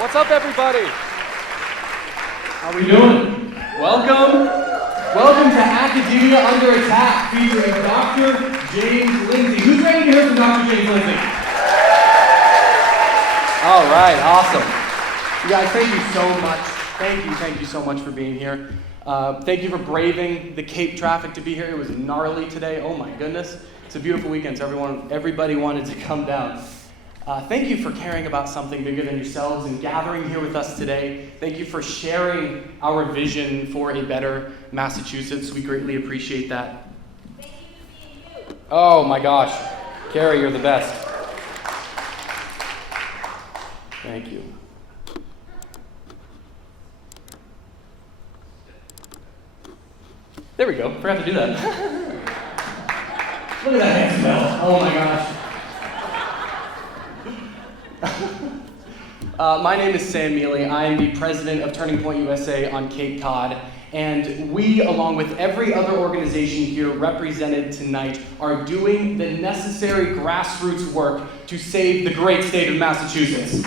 What's up, everybody? How we doing? Welcome to Academia Under Attack, featuring Dr. James Lindsay. Who's ready to hear from Dr. James Lindsay? All right, awesome. You guys, thank you so much. Thank you so much for being here. Thank you for braving the Cape traffic to be here. It was gnarly today. Oh my goodness. It's a beautiful weekend, so everybody wanted to come down. Thank you for caring about something bigger than yourselves and gathering here with us today. Thank you for sharing our vision for a better Massachusetts. We greatly appreciate that. Thank you for being you. Oh my gosh. Carrie, you're the best. Thank you. There we go. Forgot to do that. Look at that head smell. Oh my gosh. My name is Sam Mealy. I am the president of Turning Point USA on Cape Cod. And we, along with every other organization here represented tonight, are doing the necessary grassroots work to save the great state of Massachusetts.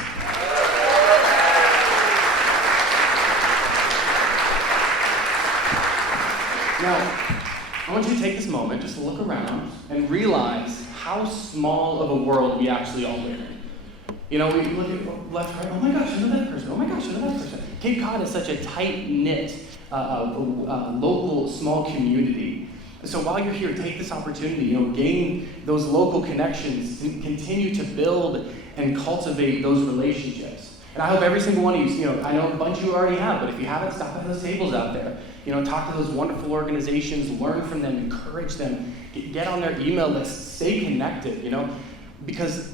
Now, I want you to take this moment just to look around and realize how small of a world we actually all live in. You know, we look at left, right, oh my gosh, I know that person, oh my gosh, I know that person. Cape Cod is such a tight-knit, local, small community. So while you're here, take this opportunity, gain those local connections, and continue to build and cultivate those relationships. And I hope every single one of you, I know a bunch of you already have, but if you haven't, stop at those tables out there. Talk to those wonderful organizations, learn from them, encourage them, get on their email list, stay connected, because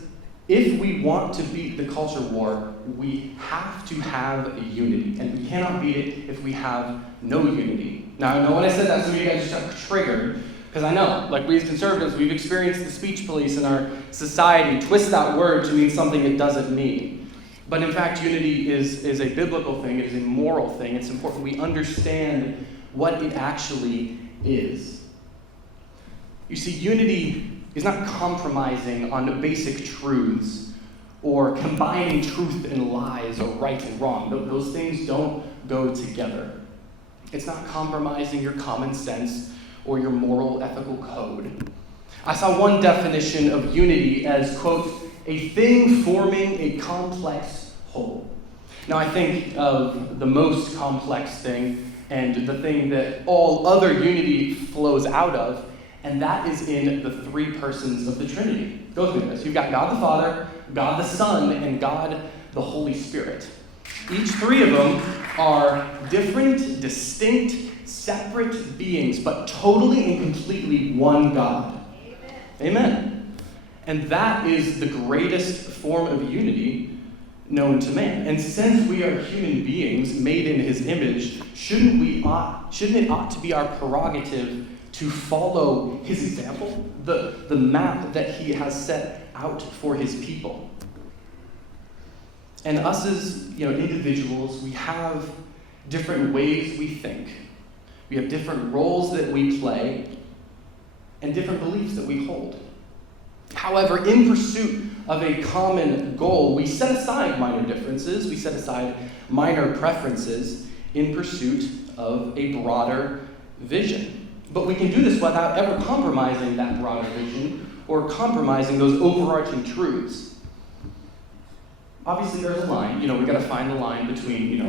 if we want to beat the culture war, we have to have a unity, and we cannot beat it if we have no unity. Now, I know when I said that, some of you guys just got triggered, because I know, like we as conservatives, we've experienced the speech police in our society twist that word to mean something it doesn't mean. But in fact, unity is a biblical thing, it is a moral thing. It's important we understand what it actually is. You see, unity is not compromising on basic truths or combining truth and lies or right and wrong. Those things don't go together. It's not compromising your common sense or your moral ethical code. I saw one definition of unity as, quote, a thing forming a complex whole. Now I think of the most complex thing and the thing that all other unity flows out of, and that is in the three persons of the Trinity. Go through this. You've got God the Father, God the Son, and God the Holy Spirit. Each three of them are different, distinct, separate beings, but totally and completely one God. Amen. And that is the greatest form of unity known to man. And since we are human beings made in his image, shouldn't it ought to be our prerogative to follow his example, the map that he has set out for his people? And us as individuals, we have different ways we think. We have different roles that we play and different beliefs that we hold. However, in pursuit of a common goal, we set aside minor differences, we set aside minor preferences in pursuit of a broader vision. But we can do this without ever compromising that broader vision or compromising those overarching truths. Obviously, there's a line. We've got to find the line between,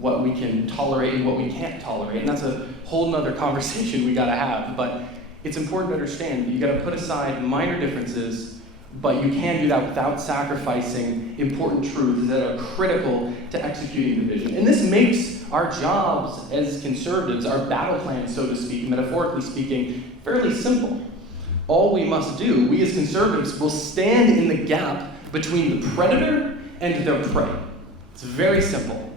what we can tolerate and what we can't tolerate. And that's a whole nother conversation we got to have. But it's important to understand that you got to put aside minor differences, but you can do that without sacrificing important truths that are critical to executing the vision. And this makes our jobs as conservatives, our battle plan, so to speak, metaphorically speaking, fairly simple. All we must do, we as conservatives, will stand in the gap between the predator and their prey. It's very simple.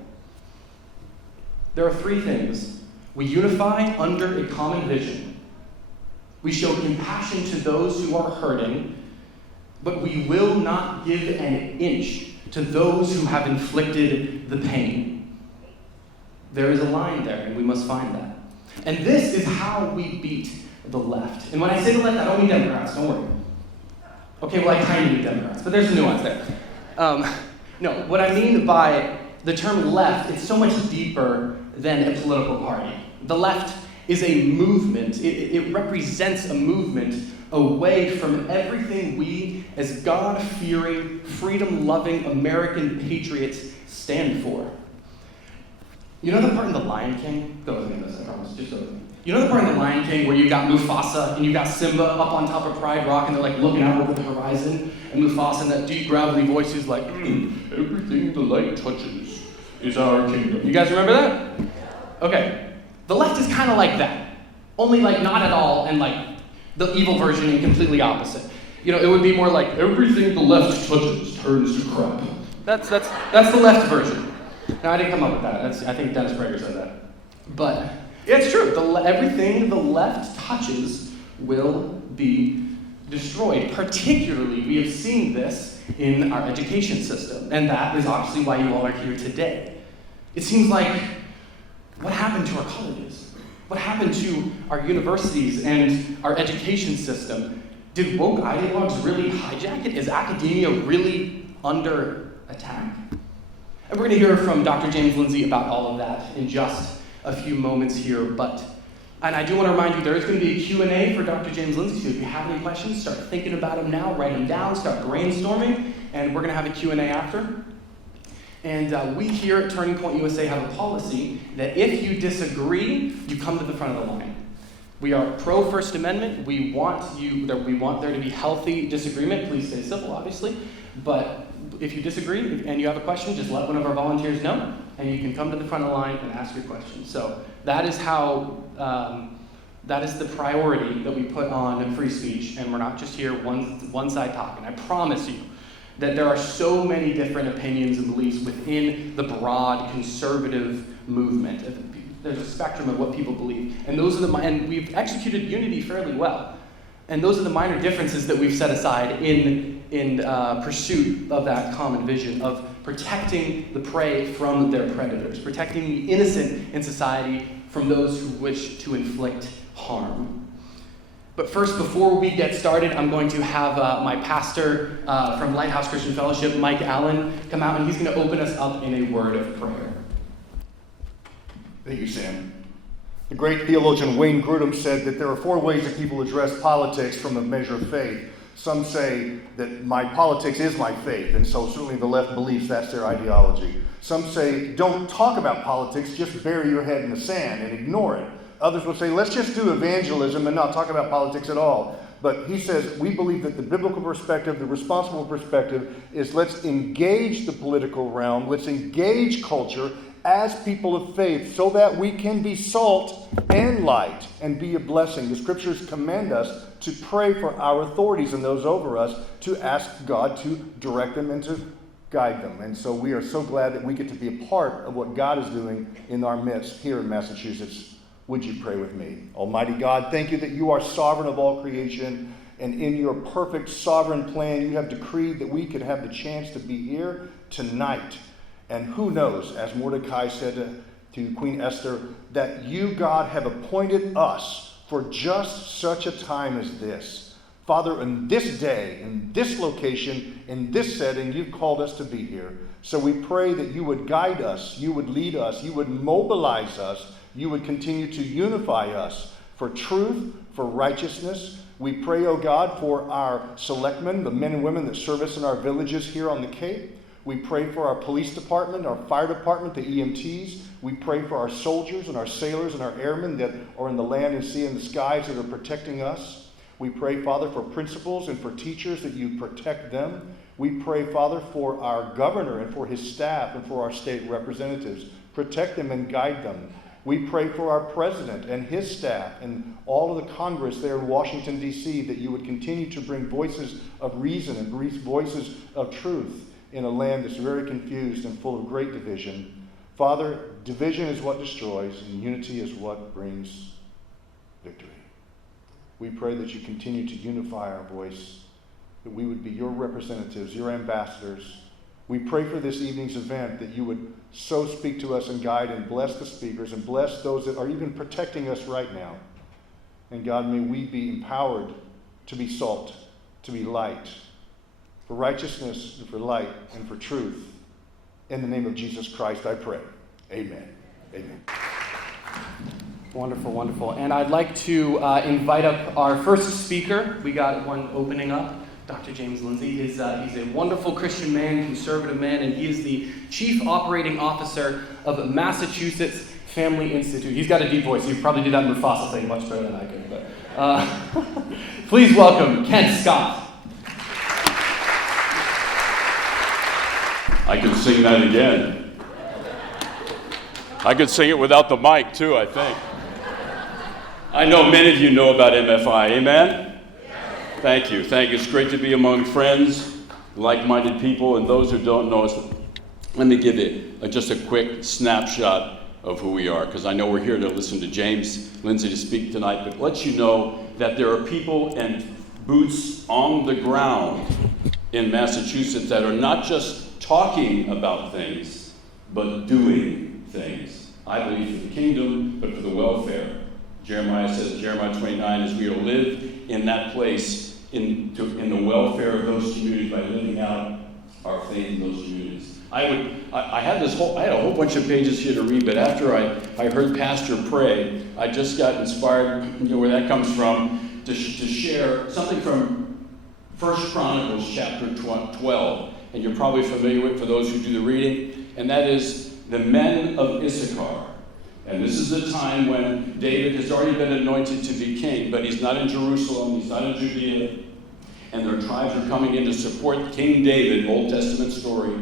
There are three things. We unify under a common vision. We show compassion to those who are hurting, but we will not give an inch to those who have inflicted the pain. There is a line there, and we must find that. And this is how we beat the left. And when I say the left, I don't mean Democrats, don't worry. Okay, well, I kind of mean Democrats, but there's a nuance there. No, what I mean by the term left, it's so much deeper than a political party. The left is a movement. It represents a movement away from everything we, as God-fearing, freedom-loving American patriots, stand for. You know the part in The Lion King? Go with me on this, I promise. Just go with me. You know the part in The Lion King where you've got Mufasa and you've got Simba up on top of Pride Rock and they're like looking out over the horizon, and Mufasa in that deep gravelly voice is like, everything the light touches is our kingdom. You guys remember that? Okay. The left is kind of like that. Only like not at all, and like the evil version and completely opposite. You know, it would be more like, everything the left touches turns to crap. That's the left version. Now, I didn't come up with that. I think Dennis Prager said that. But yeah, it's true. Everything the left touches will be destroyed. Particularly, we have seen this in our education system. And that is obviously why you all are here today. It seems like, what happened to our colleges? What happened to our universities and our education system? Did woke ideologues really hijack it? Is academia really under attack? And we're going to hear from Dr. James Lindsay about all of that in just a few moments here. And I do want to remind you, there is going to be a Q&A for Dr. James Lindsay. So if you have any questions, start thinking about them now, write them down, start brainstorming, and we're going to have a Q&A after. And we here at Turning Point USA have a policy that if you disagree, you come to the front of the line. We are pro First Amendment. We want there to be healthy disagreement. Please stay civil, obviously. But if you disagree and you have a question, just let one of our volunteers know, and you can come to the front of the line and ask your question. So that is how, that is the priority that we put on free speech, and we're not just here one side talking. I promise you that there are so many different opinions and beliefs within the broad conservative movement. There's a spectrum of what people believe, and and we've executed unity fairly well. And those are the minor differences that we've set aside in pursuit of that common vision of protecting the prey from their predators, protecting the innocent in society from those who wish to inflict harm. But first, before we get started, I'm going to have my pastor from Lighthouse Christian Fellowship, Mike Allen, come out, and he's going to open us up in a word of prayer. Thank you, Sam. The great theologian Wayne Grudem said that there are 4 ways that people address politics from a measure of faith. Some say that my politics is my faith, and so certainly the left believes that's their ideology. Some say, don't talk about politics, just bury your head in the sand and ignore it. Others will say, let's just do evangelism and not talk about politics at all. But he says, we believe that the biblical perspective, the responsible perspective, is let's engage the political realm, let's engage culture as people of faith so that we can be salt and light and be a blessing. The scriptures command us to pray for our authorities and those over us, to ask God to direct them and to guide them. And so we are so glad that we get to be a part of what God is doing in our midst here in Massachusetts. Would you pray with me? Almighty God, thank you that you are sovereign of all creation, and in your perfect sovereign plan, you have decreed that we could have the chance to be here tonight. And who knows, as Mordecai said to Queen Esther, that you, God, have appointed us for just such a time as this. Father, in this day, in this location, in this setting, you've called us to be here. So we pray that you would guide us, you would lead us, you would mobilize us, you would continue to unify us for truth, for righteousness. We pray, O God, for our selectmen, the men and women that serve us in our villages here on the Cape. We pray for our police department, our fire department, the EMTs. We pray for our soldiers and our sailors and our airmen that are in the land and sea and the skies that are protecting us. We pray, Father, for principals and for teachers that you protect them. We pray, Father, for our governor and for his staff and for our state representatives. Protect them and guide them. We pray for our president and his staff and all of the Congress there in Washington, D.C., that you would continue to bring voices of reason and voices of truth in a land that's very confused and full of great division. Father, division is what destroys, and unity is what brings victory. We pray that you continue to unify our voice, that we would be your representatives, your ambassadors. We pray for this evening's event that you would so speak to us and guide and bless the speakers and bless those that are even protecting us right now. And God, may we be empowered to be salt, to be light, for righteousness and for light and for truth In the name of Jesus Christ, I pray. Amen. Amen. Wonderful, wonderful. And I'd like to invite up our first speaker. We got one opening up, Dr. James Lindsay. He's a wonderful Christian man, conservative man, and he is the Chief Operating Officer of Massachusetts Family Institute. He's got a deep voice. You probably do that Mufasa thing much better than I can. But please welcome Kent Scott. I could sing that again. I could sing it without the mic, too, I think. I know many of you know about MFI, amen? Thank you. It's great to be among friends, like-minded people, and those who don't know us. Let me give you just a quick snapshot of who we are, because I know we're here to listen to James Lindsay to speak tonight, but let you know that there are people and boots on the ground in Massachusetts that are not just talking about things, but doing things. I believe for the kingdom, but for the welfare. Jeremiah says, Jeremiah 29, is we will live in that place, in the welfare of those communities by living out our faith in those communities. I had a whole bunch of pages here to read, but after I heard Pastor pray, I just got inspired, where that comes from, to share something from 1 Chronicles chapter 12. And you're probably familiar with, for those who do the reading, and that is the men of Issachar. And this is the time when David has already been anointed to be king, but he's not in Jerusalem, he's not in Judea, and their tribes are coming in to support King David, Old Testament story.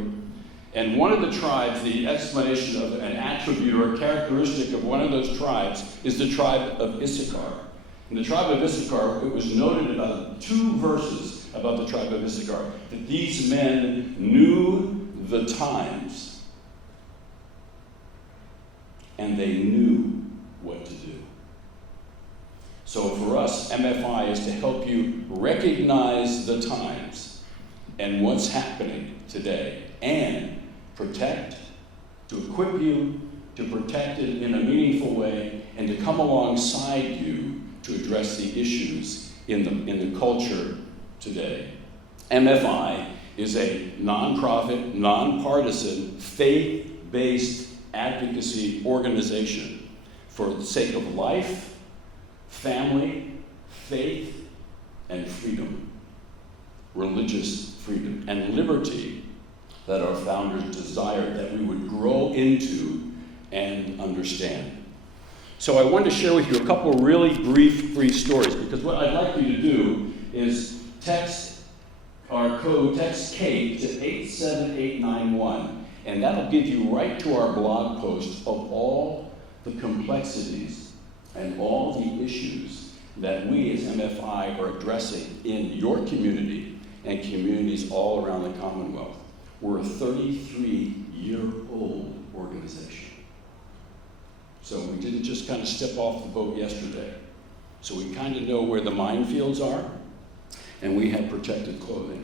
And one of the tribes, the explanation of an attribute or a characteristic of one of those tribes is the tribe of Issachar. And the tribe of Issachar, it was noted about 2 verses about the tribe of Issachar, that these men knew the times. And they knew what to do. So for us, MFI is to help you recognize the times and what's happening today, and protect, to equip you to protect it in a meaningful way, and to come alongside you to address the issues in the culture today. MFI is a nonprofit, nonpartisan, faith-based advocacy organization for the sake of life, family, faith, and freedom, religious freedom, and liberty that our founders desired that we would grow into and understand. So I wanted to share with you a couple of really brief stories, because what I'd like you to do is text our code, text CAPE to 87891. And that'll give you right to our blog post of all the complexities and all the issues that we as MFI are addressing in your community and communities all around the Commonwealth. We're a 33-year-old organization. So we didn't just kind of step off the boat yesterday. So we kind of know where the minefields are, and we have protective clothing.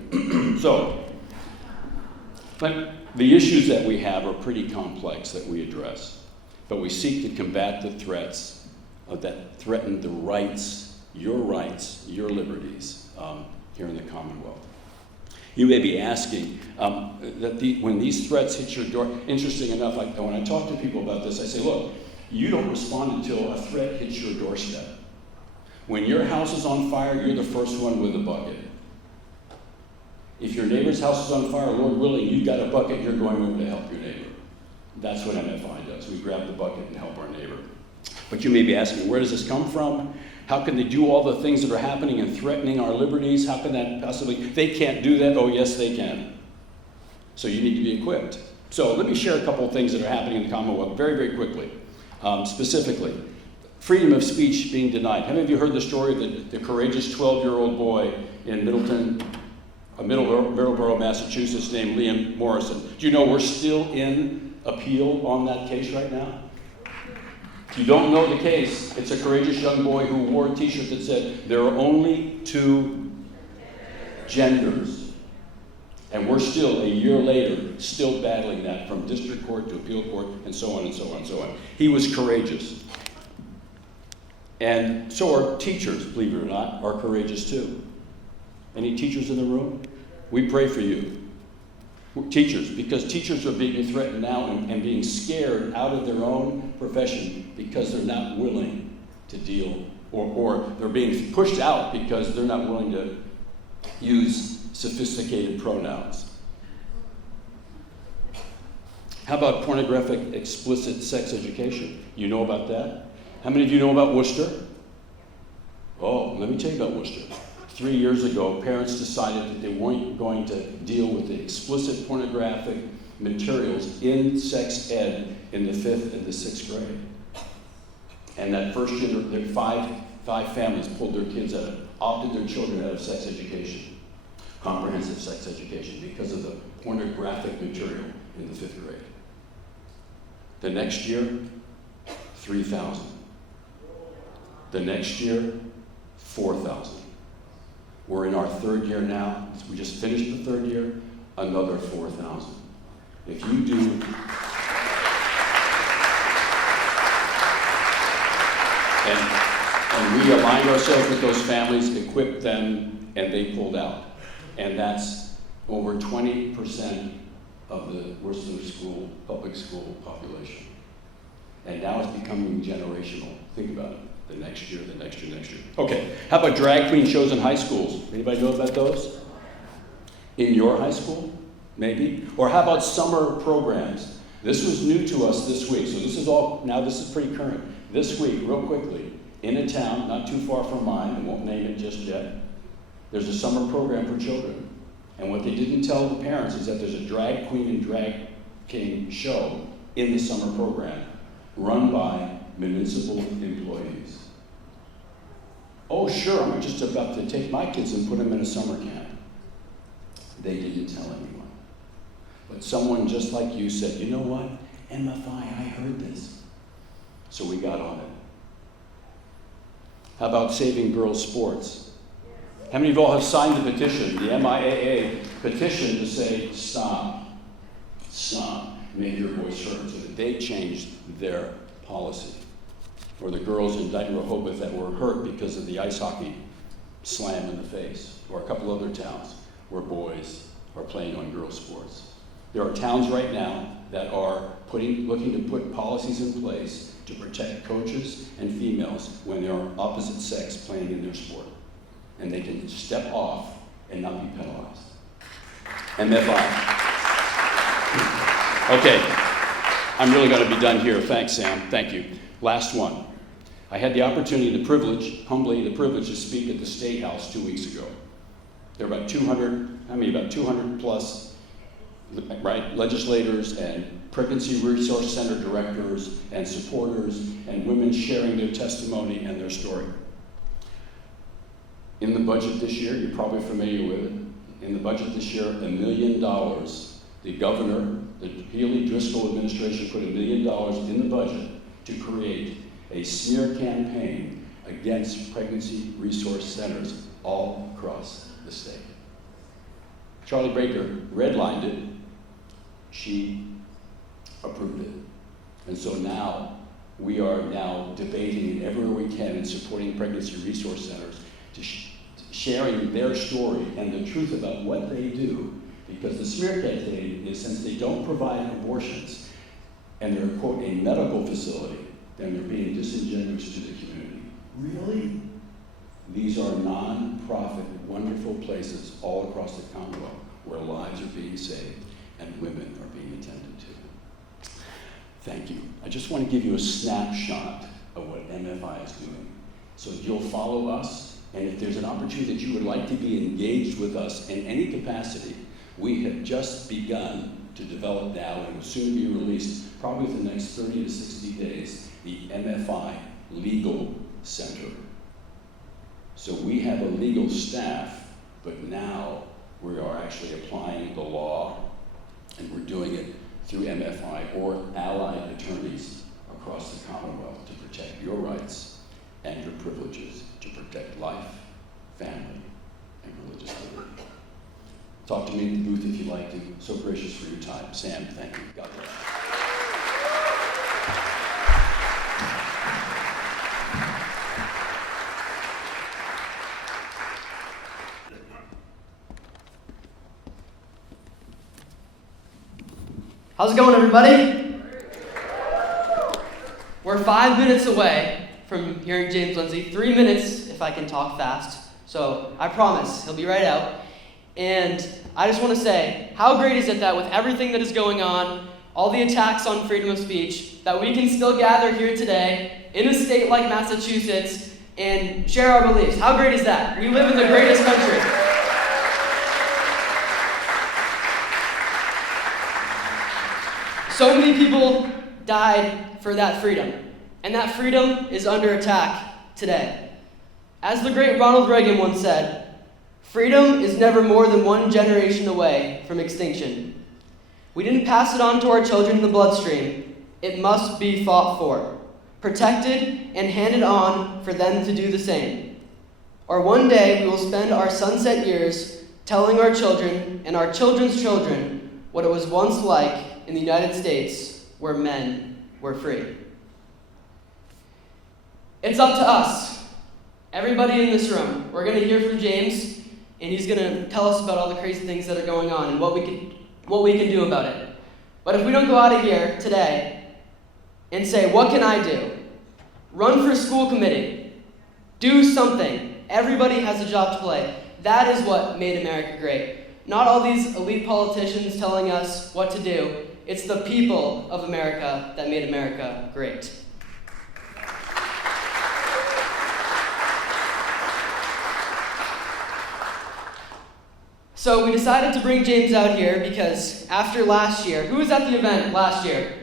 But the issues that we have are pretty complex that we address. But we seek to combat the threats that threaten the rights, your liberties here in the Commonwealth. You may be asking when these threats hit your door, interesting enough, when I talk to people about this, I say, look, you don't respond until a threat hits your doorstep. When your house is on fire, you're the first one with a bucket. If your neighbor's house is on fire, Lord willing, you've got a bucket, you're going over to help your neighbor. That's what MFI does. We grab the bucket and help our neighbor. But you may be asking, where does this come from? How can they do all the things that are happening and threatening our liberties? How can that possibly? They can't do that. Oh, yes, they can. So you need to be equipped. So let me share a couple of things that are happening in the Commonwealth very, very quickly. Specifically, freedom of speech being denied. How many of you heard the story of the courageous 12-year-old boy in Middleborough, Massachusetts, named Liam Morrison? Do you know we're still in appeal on that case right now? If you don't know the case, it's a courageous young boy who wore a t-shirt that said, there are only 2 genders. And we're still, a year later, still battling that from district court to appeal court, and so on and so on and so on. He was courageous. And so our teachers, believe it or not, are courageous too. Any teachers in the room? We pray for you. Teachers, because teachers are being threatened now and being scared out of their own profession because they're not willing to deal, or they're being pushed out because they're not willing to use sophisticated pronouns. How about pornographic, explicit sex education? You know about that? How many of you know about Worcester? Oh, let me tell you about Worcester. 3 years ago, parents decided that they weren't going to deal with the explicit pornographic materials in sex ed in the 5th and the 6th grade. And that first year, five families pulled their kids out, opted their children out of sex education, comprehensive sex education, because of the pornographic material in the 5th grade. The next year, 3,000. The next year, 4,000. We're in our 3rd year now. We just finished the 3rd year, another 4,000. If you do, and we aligned ourselves with those families, equipped them, and they pulled out. And that's over 20% of the Worcester school, public school population. And now it's becoming generational. Think about it. The next year, the next year, next year. Okay, how about drag queen shows in high schools? Anybody know about those? In your high school, maybe? Or how about summer programs? This was new to us this week, so this is pretty current. This week, real quickly, in a town not too far from mine, I won't name it just yet, there's a summer program for children. And what they didn't tell the parents is that there's a drag queen and drag king show in the summer program, run by municipal employees. Oh, sure, I'm just about to take my kids and put them in a summer camp. They didn't tell anyone. But someone just like you said, you know what? MFI, I heard this. So we got on it. How about saving girls' sports? How many of you all have signed the petition, the MIAA petition, to say, stop, make your voice heard, so that they changed their policy? Or the girls in Dighton, Rehoboth that were hurt because of the ice hockey slam in the face, or a couple other towns where boys are playing on girls' sports. There are towns right now that are looking to put policies in place to protect coaches and females when they are opposite sex playing in their sport. And they can step off and not be penalized. MFI. Okay, I'm really going to be done here. Thanks, Sam. Thank you. Last one. I had the opportunity, humbly the privilege to speak at the State House 2 weeks ago. There were about 200 plus, right, legislators and Pregnancy Resource Center directors and supporters and women sharing their testimony and their story. In the budget this year, you're probably familiar with it, in the budget this year, $1 million. The governor, the Healy-Driscoll administration put $1 million in the budget to create a smear campaign against pregnancy resource centers all across the state. Charlie Baker redlined it. She approved it. And so now we are debating it everywhere we can and supporting pregnancy resource centers to sharing their story and the truth about what they do. Because the smear campaign is, since they don't provide abortions and they're, quote, a medical facility, then they're being disingenuous to the community. Really? These are non-profit, wonderful places all across the Commonwealth where lives are being saved and women are being attended to. Thank you. I just want to give you a snapshot of what MFI is doing. So you'll follow us, and if there's an opportunity that you would like to be engaged with us in any capacity, we have just begun to develop now and will soon be released, probably within the next 30 to 60 days, the MFI Legal Center. So we have a legal staff, but now we are actually applying the law, and we're doing it through MFI or allied attorneys across the Commonwealth to protect your rights and your privileges, to protect life, family, and religious liberty. Talk to me in the booth if you'd like to. So gracious for your time. Sam, thank you. God bless. How's it going, everybody? We're 5 minutes away from hearing James Lindsay. 3 minutes if I can talk fast. So I promise he'll be right out. And I just want to say, how great is it that with everything that is going on, all the attacks on freedom of speech, that we can still gather here today in a state like Massachusetts and share our beliefs. How great is that? We live in the greatest country. So many people died for that freedom, and that freedom is under attack today. As the great Ronald Reagan once said, freedom is never more than one generation away from extinction. We didn't pass it on to our children in the bloodstream. It must be fought for, protected, and handed on for them to do the same. Or one day we will spend our sunset years telling our children and our children's children what it was once like in the United States where men were free. It's up to us, everybody in this room. We're going to hear from James, and he's going to tell us about all the crazy things that are going on and what we can do about it. But if we don't go out of here today and say, what can I do? Run for school committee. Do something. Everybody has a job to play. That is what made America great. Not all these elite politicians telling us what to do. It's the people of America that made America great. So we decided to bring James out here because after last year, who was at the event last year?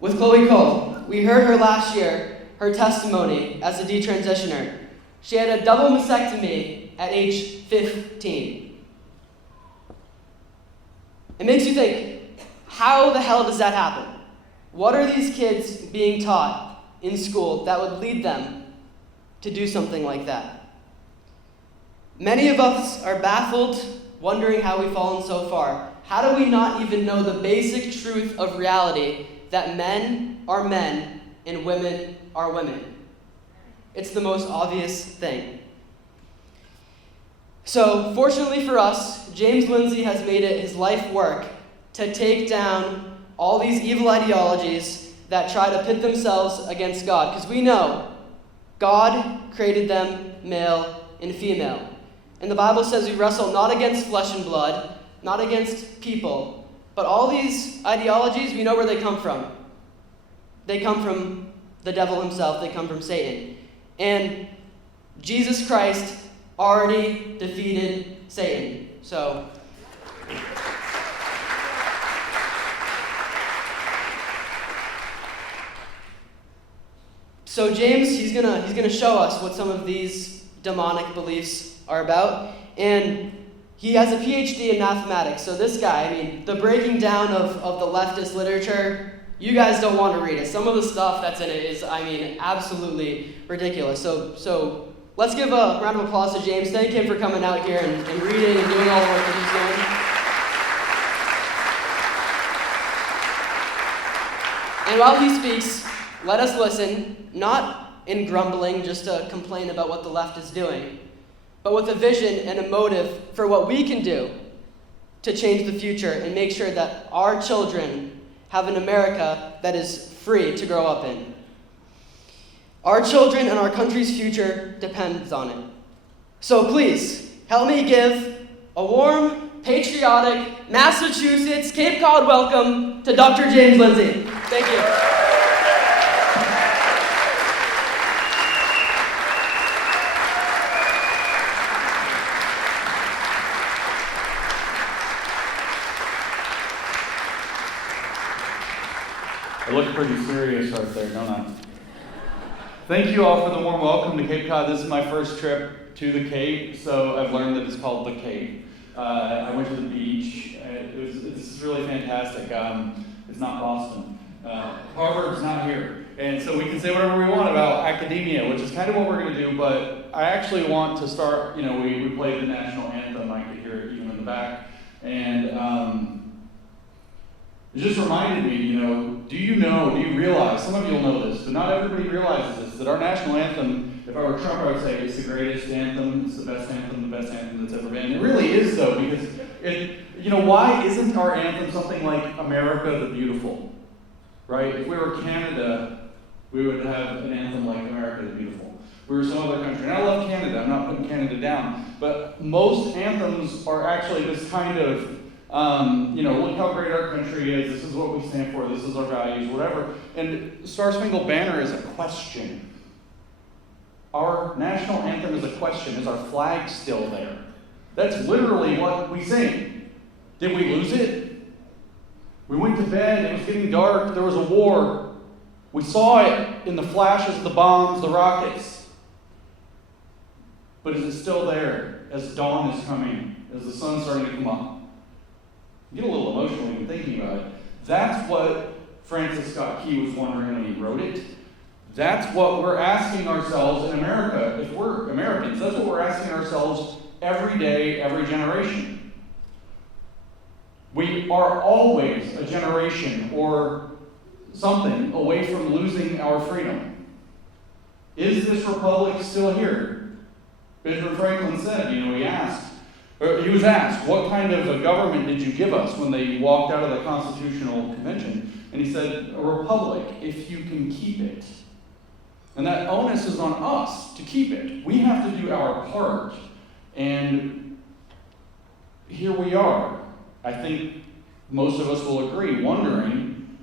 With Chloe Cole. We heard her last year, her testimony as a detransitioner. She had a double mastectomy at age 15. It makes you think, how the hell does that happen? What are these kids being taught in school that would lead them to do something like that? Many of us are baffled, wondering how we've fallen so far. How do we not even know the basic truth of reality that men are men and women are women? It's the most obvious thing. So, fortunately for us, James Lindsay has made it his life work to take down all these evil ideologies that try to pit themselves against God. Because we know God created them male and female. And the Bible says we wrestle not against flesh and blood, not against people, but all these ideologies, we know where they come from. They come from the devil himself, they come from Satan. And Jesus Christ already defeated Satan. So James, he's gonna show us what some of these demonic beliefs are about, and he has a PhD in mathematics. So this guy, I mean, the breaking down of the leftist literature, you guys don't want to read it. Some of the stuff that's in it is, I mean, absolutely ridiculous. So let's give a round of applause to James. Thank him for coming out here and reading and doing all the work that he's doing. And while he speaks, let us listen, not in grumbling, just to complain about what the left is doing, but with a vision and a motive for what we can do to change the future and make sure that our children have an America that is free to grow up in. Our children and our country's future depends on it. So please, help me give a warm, patriotic, Massachusetts, Cape Cod welcome to Dr. James Lindsay. Thank you. I look pretty serious right there, don't I? Thank you all for the warm welcome to Cape Cod. This is my first trip to the Cape, so I've learned that it's called the Cape. I went to the beach. It's really fantastic. It's not Boston. Harvard's not here. And so we can say whatever we want about academia, which is kind of what we're going to do, but I actually want to start, we played the national anthem. I could hear it even in the back. And it just reminded me, do you realize, some of you will know this, but not everybody realizes this, that our national anthem, if I were Trump, I would say it's the greatest anthem, it's the best anthem that's ever been. It really is, though, because why isn't our anthem something like America the Beautiful? Right? If we were Canada, we would have an anthem like America the Beautiful. If we were some other country. And I love Canada, I'm not putting Canada down. But most anthems are actually this kind of, look how great our country is, this is what we stand for, this is our values, whatever. And Star Spangled Banner is a question. Our national anthem is a question. Is our flag still there? That's literally what we sing. Did we lose it? We went to bed, it was getting dark, there was a war. We saw it in the flashes, the bombs, the rockets. But is it still there as dawn is coming, as the sun's starting to come up? I get a little emotional even thinking about it. That's what Francis Scott Key was wondering when he wrote it. That's what we're asking ourselves in America. If we're Americans, that's what we're asking ourselves every day, every generation. We are always a generation or something away from losing our freedom. Is this republic still here? Benjamin Franklin said, he was asked, what kind of a government did you give us when they walked out of the Constitutional Convention? And he said, a republic, if you can keep it. And that onus is on us to keep it. We have to do our part. And here we are. I think most of us will agree, wondering,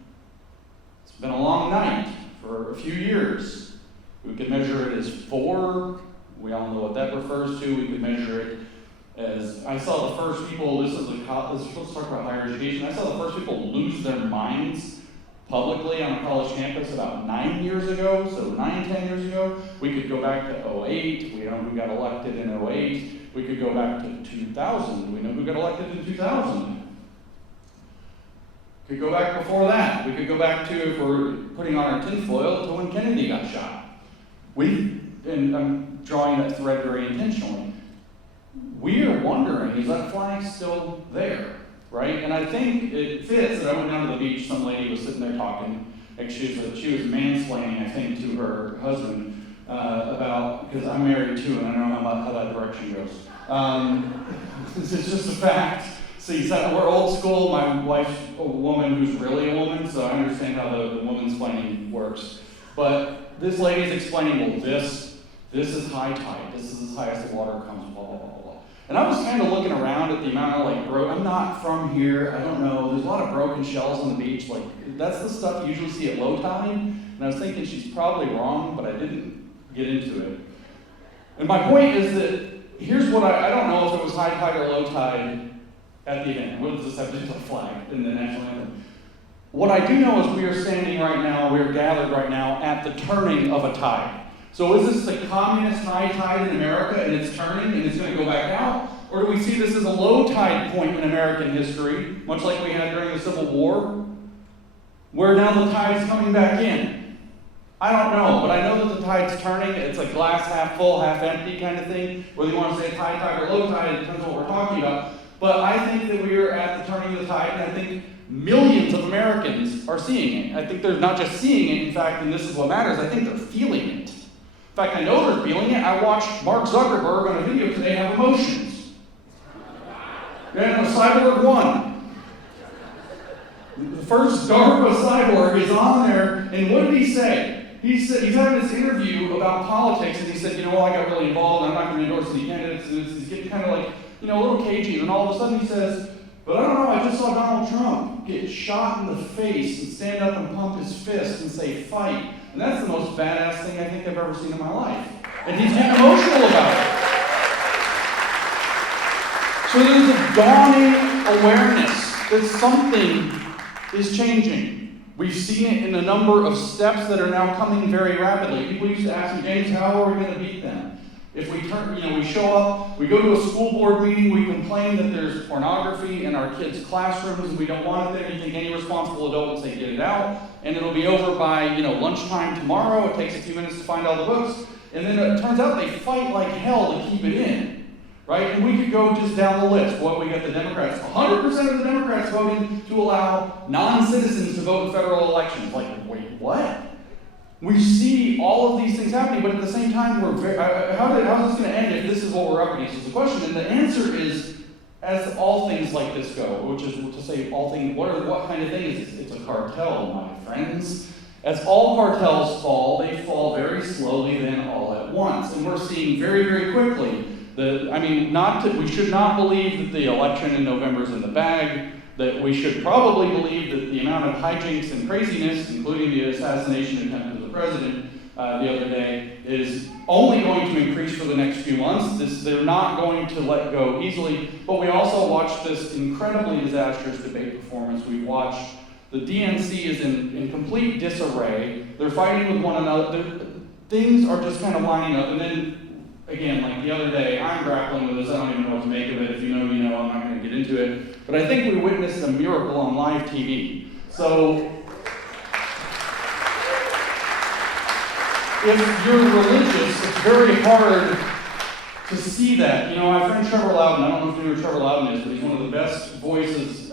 it's been a long night for a few years. We could measure it as 4. We all know what that refers to. We could measure it as, I saw the first people, this is supposed to talk about higher education, I saw the first people lose their minds publicly on a college campus about 9 years ago, so 10 years ago. We could go back to 08, we know who got elected in 08. We could go back to 2000, we know who got elected in 2000. Could go back before that. We could go back to, if we're putting on our tinfoil, to when Kennedy got shot. And I'm drawing that thread very intentionally. We are wondering, is that flag still there? Right? And I think it fits that I went down to the beach, some lady was sitting there talking, like she was mansplaining, I think, to her husband about, because I'm married too, and I know how that direction goes. It's just a fact. See, we're old school. My wife's a woman who's really a woman, so I understand how the woman's explaining works. But this lady's explaining, well, this is high tide. This is as high as the water comes, blah, blah, blah, blah. And I was kind of looking around at the amount of, I'm not from here. I don't know. There's a lot of broken shells on the beach. That's the stuff you usually see at low tide. And I was thinking she's probably wrong, but I didn't get into it. And my point is that here's what I don't know if it was high tide or low tide at the event. What does this have to do with the flag in the national anthem? What I do know is we are standing right now, we are gathered right now at the turning of a tide. So is this the communist high tide in America and it's turning and it's going to go back out? Or do we see this as a low tide point in American history, much like we had during the Civil War, where now the tide's coming back in? I don't know, but I know that the tide's turning. It's a glass half full, half empty kind of thing. Whether you want to say high tide or low tide, it depends on what we're talking about. But I think that we are at the turning of the tide, and I think millions of Americans are seeing it. I think they're not just seeing it, in fact, and this is what matters, I think they're feeling it. In fact, I know they're feeling it. I watched Mark Zuckerberg on a video today have emotions. And Cyborg 1. The first DARPA cyborg is on there, and what did he say? He's having this interview about politics, and he said, I got really involved, and I'm not going to endorse any candidates, and he's getting kind of like, a little cagey, and all of a sudden he says, but I don't know, I just saw Donald Trump get shot in the face and stand up and pump his fist and say, fight. And that's the most badass thing I think I've ever seen in my life. And he's getting emotional about it. So there's a dawning awareness that something is changing. We've seen it in a number of steps that are now coming very rapidly. People used to ask me, James, how are we going to beat them? If we we show up, we go to a school board meeting, we complain that there's pornography in our kids' classrooms and we don't want it there. You think any responsible adult would say, get it out, and it'll be over by, lunchtime tomorrow. It takes a few minutes to find all the books. And then it turns out they fight like hell to keep it in, right? And we could go just down the list. We got the Democrats, 100% of the Democrats voting to allow non-citizens to vote in federal elections. Wait, what? We see all of these things happening, but at the same time, we're how is this going to end if this is what we're up against is the question. And the answer is as all things like this go, which is to say all things, what kind of thing is this? It's a cartel, my friends. As all cartels fall, they fall very slowly, then all at once. And we're seeing very, very quickly we should not believe that the election in November is in the bag, that we should probably believe that the amount of hijinks and craziness, including the assassination attempt of the president the other day, is only going to increase for the next few months. They're not going to let go easily. But we also watched this incredibly disastrous debate performance. We watched the DNC is in complete disarray. They're fighting with one another. Things are just kind of lining up. And then, again, like the other day, I'm grappling with this. I don't even know what to make of it. If you know, you know. I'm not going to get into it. But I think we witnessed a miracle on live TV. So, if you're religious, it's very hard to see that. You know, my friend Trevor Loudon, I don't know if you know who Trevor Loudon is, but he's one of the best voices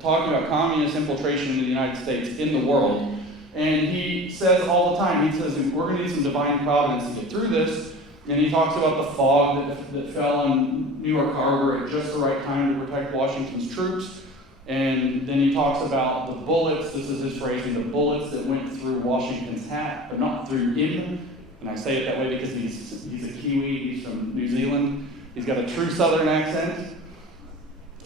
talking about communist infiltration in the United States, in the world. And he says all the time, he says, we're going to need some divine providence to get through this. And he talks about the fog that fell on New York Harbor at just the right time to protect Washington's troops. And then he talks about the bullets, this is his phrasing, the bullets that went through Washington's hat, but not through him. And I say it that way because he's a Kiwi, he's from New Zealand. He's got a true Southern accent.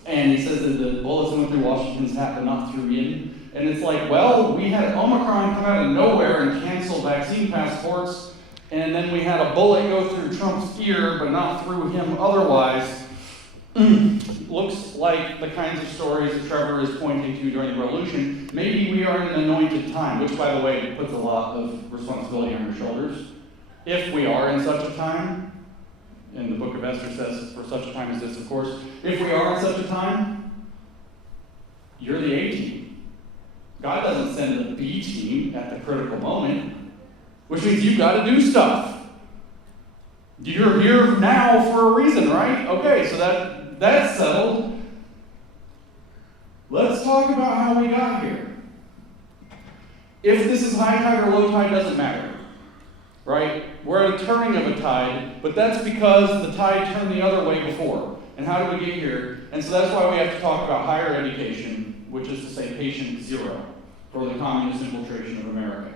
And he says that the bullets went through Washington's hat, but not through him. And it's like, well, we had Omicron come out of nowhere and cancel vaccine passports. And then we had a bullet go through Trump's ear, but not through him otherwise. Looks like the kinds of stories that Trevor is pointing to during the revolution. Maybe we are in an anointed time, which, by the way, puts a lot of responsibility on your shoulders. If we are in such a time, and the book of Esther says, for such a time as this, of course, if we are in such a time, you're the A team. God doesn't send the B team at the critical moment, which means you've got to do stuff. You're here now for a reason, right? Okay, so that's settled. Let's talk about how we got here. If this is high tide or low tide, doesn't matter, right? We're at a turning of a tide, but that's because the tide turned the other way before. And how did we get here? And so that's why we have to talk about higher education, which is to say patient zero for the communist infiltration of America.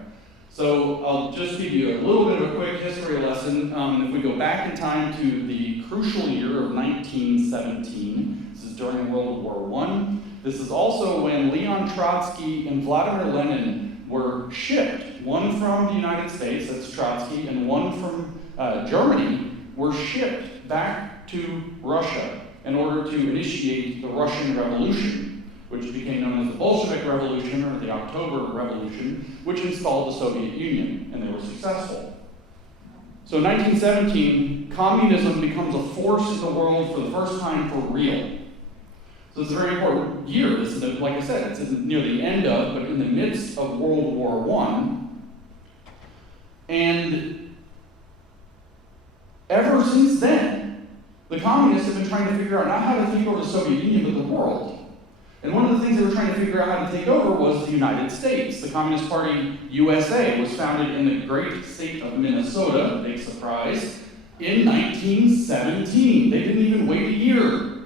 So I'll just give you a little bit of a quick history lesson. If we go back in time to the crucial year of 1917, this is during World War I. This is also when Leon Trotsky and Vladimir Lenin were shipped. One from the United States, that's Trotsky, and one from Germany, were shipped back to Russia in order to initiate the Russian Revolution, which became known as the Bolshevik Revolution or the October Revolution, which installed the Soviet Union, and they were successful. So in 1917, communism becomes a force in the world for the first time for real. So it's a very important year. This is, like I said, it's near the end of, but in the midst of World War I. And ever since then, the communists have been trying to figure out not how to take over the Soviet Union, but the world. And one of the things they were trying to figure out how to take over was the United States. The Communist Party USA was founded in the great state of Minnesota, big surprise, in 1917. They didn't even wait a year.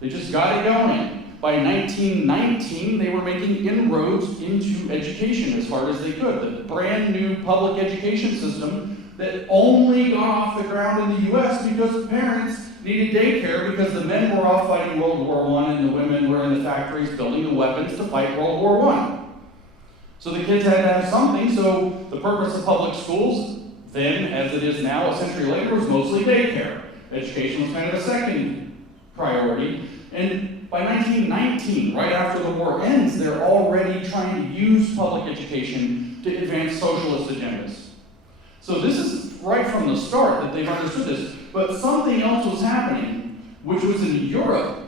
They just got it going. By 1919, they were making inroads into education as hard as they could. The brand new public education system that only got off the ground in the US because parents needed daycare because the men were off fighting World War I and the women were in the factories building the weapons to fight World War I. So the kids had to have something, so the purpose of public schools, then as it is now, a century later, was mostly daycare. Education was kind of a second priority. And by 1919, right after the war ends, they're already trying to use public education to advance socialist agendas. So this is right from the start that they've understood this. But something else was happening, which was in Europe.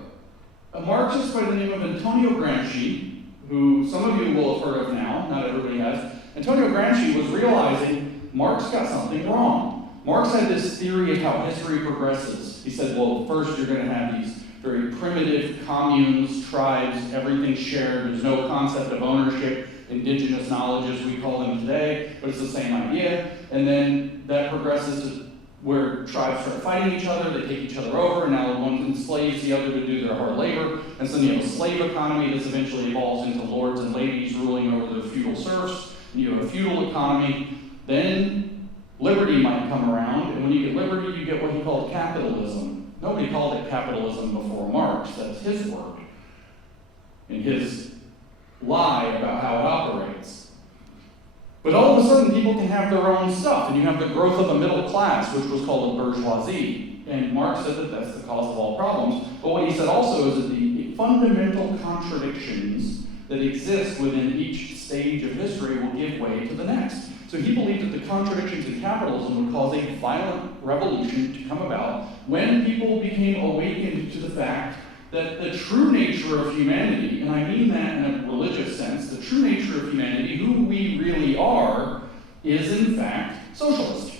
A Marxist by the name of Antonio Gramsci, who some of you will have heard of now, not everybody has. Antonio Gramsci was realizing Marx got something wrong. Marx had this theory of how history progresses. He said, well, first you're going to have these very primitive communes, tribes, everything shared. There's no concept of ownership, indigenous knowledge as we call them today, but it's the same idea. And then that progresses to where tribes start fighting each other, they take each other over, and now one enslaves the other to do their hard labor. And so you have a slave economy. This eventually evolves into lords and ladies ruling over their feudal serfs. And you have a feudal economy. Then liberty might come around, and when you get liberty, you get what he called capitalism. Nobody called it capitalism before Marx. That's his word, and his lie about how it operates. But all of a sudden, people can have their own stuff, and you have the growth of a middle class, which was called a bourgeoisie. And Marx said that that's the cause of all problems. But what he said also is that the fundamental contradictions that exist within each stage of history will give way to the next. So he believed that the contradictions in capitalism would cause a violent revolution to come about when people became awakened to the fact that the true nature of humanity, and I mean that in a religious sense, the true nature of humanity, who we really are, is in fact socialist.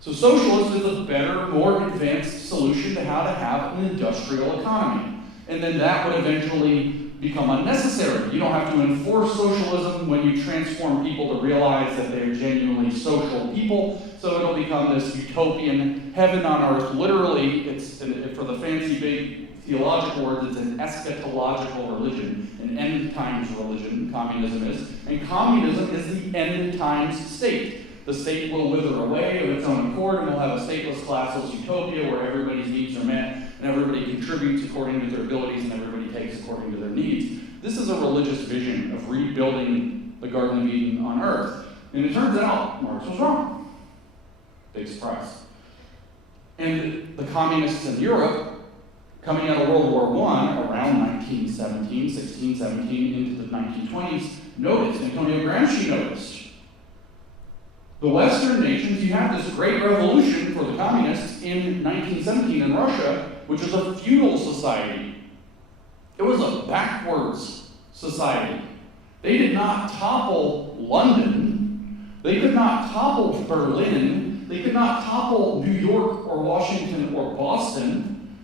So socialist is a better, more advanced solution to how to have an industrial economy. And then that would eventually become unnecessary. You don't have to enforce socialism when you transform people to realize that they're genuinely social people. So it'll become this utopian heaven on earth. Literally, it's, for the fancy big theological words, it's an eschatological religion, an end times religion, communism is. And communism is the end times state. The state will wither away of its own accord, and we'll have a stateless, classless utopia where everybody's needs are met, and everybody contributes according to their abilities, and everybody takes according to their needs. This is a religious vision of rebuilding the Garden of Eden on earth. And it turns out Marx was wrong. Big surprise. And the communists in Europe, coming out of World War I, around 1917, 1617, into the 1920s, noticed, Antonio Gramsci noticed, the Western nations, you have this great revolution for the communists in 1917 in Russia, which was a feudal society. It was a backwards society. They did not topple London. They could not topple Berlin. They could not topple New York or Washington or Boston.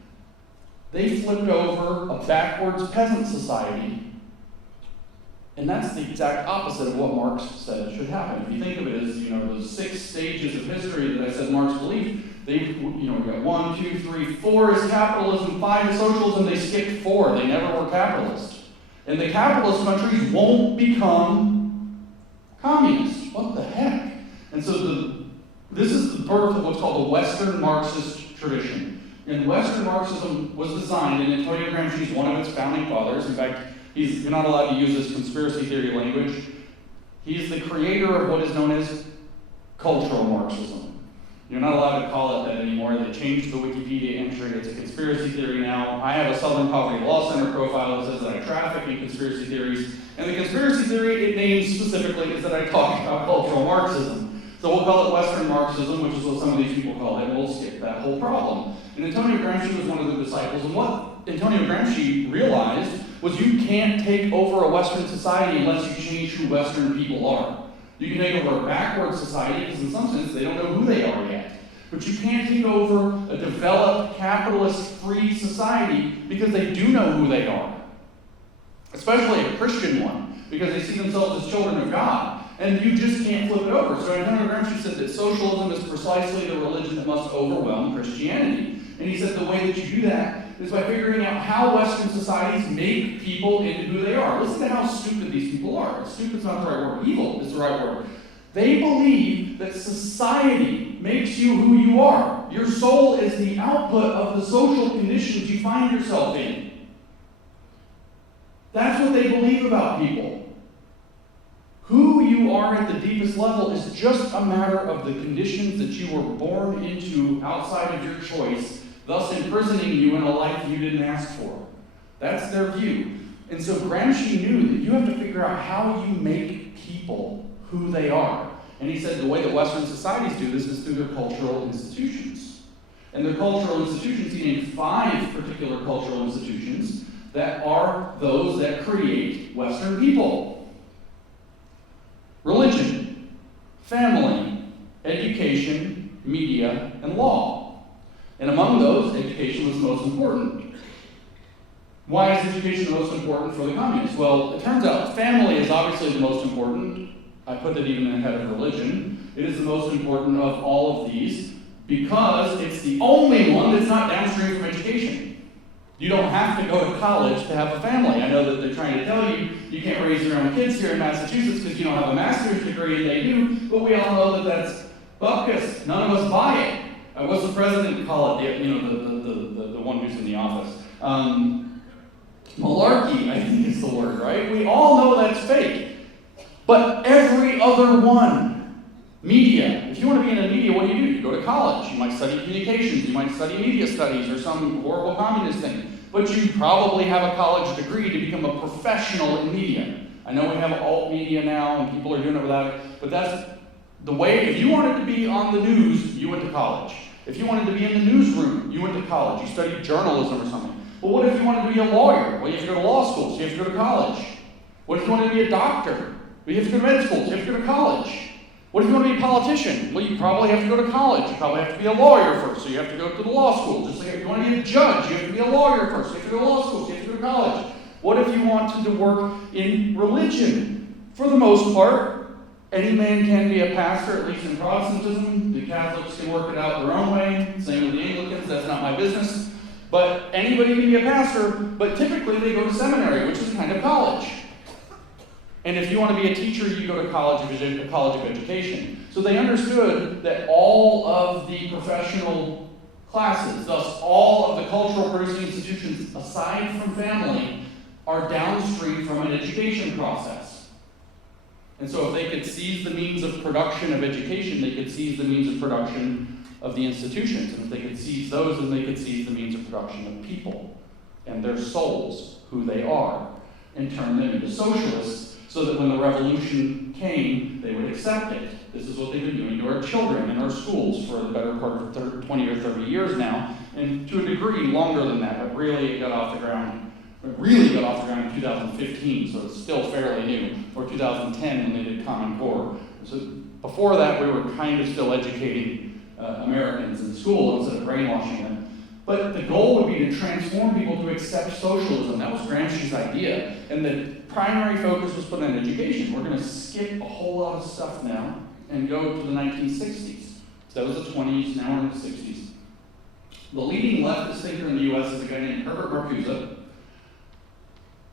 They flipped over a backwards peasant society. And that's the exact opposite of what Marx said should happen. If you think of it as, those 6 stages of history that I said Marx believed, we got 1, 2, 3, 4 is capitalism, 5 is socialism, they skipped 4. They never were capitalist. And the capitalist countries won't become communist. What the heck? And so this is the birth of what's called the Western Marxist tradition. And Western Marxism was designed, and Antonio Gramsci is one of its founding fathers. In fact, you're not allowed to use this conspiracy theory language. He's the creator of what is known as cultural Marxism. You're not allowed to call it that anymore. They changed the Wikipedia entry. It's a conspiracy theory now. I have a Southern Poverty Law Center profile that says that I traffic in conspiracy theories. And the conspiracy theory it names specifically is that I talk about cultural Marxism. So we'll call it Western Marxism, which is what some of these people call it, and we'll skip that whole problem. And Antonio Gramsci was one of the disciples, and what Antonio Gramsci realized was you can't take over a Western society unless you change who Western people are. You can take over a backward society, because in some sense they don't know who they are yet. But you can't take over a developed, capitalist, free society because they do know who they are. Especially a Christian one, because they see themselves as children of God. And you just can't flip it over. So Antonio Gramsci said that socialism is precisely the religion that must overwhelm Christianity. And he said the way that you do that is by figuring out how Western societies make people into who they are. Listen to how stupid these people are. Stupid's not the right word. Evil is the right word. They believe that society makes you who you are. Your soul is the output of the social conditions you find yourself in. That's what they believe about people. Who you are at the deepest level is just a matter of the conditions that you were born into outside of your choice, thus imprisoning you in a life you didn't ask for. That's their view. And so Gramsci knew that you have to figure out how you make people who they are. And he said the way that Western societies do this is through their cultural institutions. And their cultural institutions, he named 5 particular cultural institutions that are those that create Western people. Religion, family, education, media, and law. And among those, education was the most important. Why is education the most important for the communists? Well, it turns out family is obviously the most important. I put it even ahead of religion. It is the most important of all of these because it's the only one that's not downstream from education. You don't have to go to college to have a family. I know that they're trying to tell you you can't raise your own kids here in Massachusetts because you don't have a master's degree, and they do, but we all know that that's bupkis. None of us buy it. What's the president call it? The one who's in the office. Malarkey, I think is the word, right? We all know that's fake. But every other one, media. If you want to be in the media, what do? You go to college. You might study communications. You might study media studies or some horrible communist thing. But you probably have a college degree to become a professional in media. I know we have alt media now and people are doing it without it, but that's the way. If you wanted to be on the news, you went to college. If you wanted to be in the newsroom, you went to college. You studied journalism or something. But what if you wanted to be a lawyer? Well, you have to go to law school, so you have to go to college. What if you wanted to be a doctor? Well, you have to go to med school, so you have to go to college. What if you want to be a politician? Well, you probably have to go to college. You probably have to be a lawyer first, so you have to go to the law school. Just like if you want to be a judge, you have to be a lawyer first, so you have to go to law school, so you have to go to college. What if you wanted to work in religion? For the most part, any man can be a pastor, at least in Protestantism. The Catholics can work it out their own way. Same with the Anglicans, that's not my business. But anybody can be a pastor, but typically they go to seminary, which is kind of college. And if you want to be a teacher, you go to college of education. So they understood that all of the professional classes, thus all of the cultural producing institutions, aside from family, are downstream from an education process. And so if they could seize the means of production of education, they could seize the means of production of the institutions. And if they could seize those, then they could seize the means of production of people and their souls, who they are, and turn them into socialists so that when the revolution came, they would accept it. This is what they've been doing to our children in our schools for the better part of 20 or 30 years now, and to a degree longer than that, but really it got off the ground. It really got off the ground in 2015, so it's still fairly new, or 2010 when they did Common Core. So before that, we were kind of still educating Americans in school instead of brainwashing them. But the goal would be to transform people to accept socialism. That was Gramsci's idea. And the primary focus was put on education. We're going to skip a whole lot of stuff now and go to the 1960s. So that was the 20s, now we're in the 60s. The leading leftist thinker in the U.S. is a guy named Herbert Marcuse.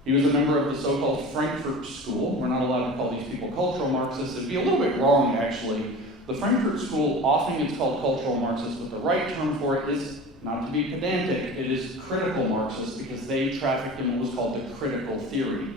He was a member of the so-called Frankfurt School. We're not allowed to call these people cultural Marxists. It'd be a little bit wrong, actually. The Frankfurt School often gets called cultural Marxist, but the right term for it is, not to be pedantic, it is critical Marxist because they trafficked in what was called the critical theory.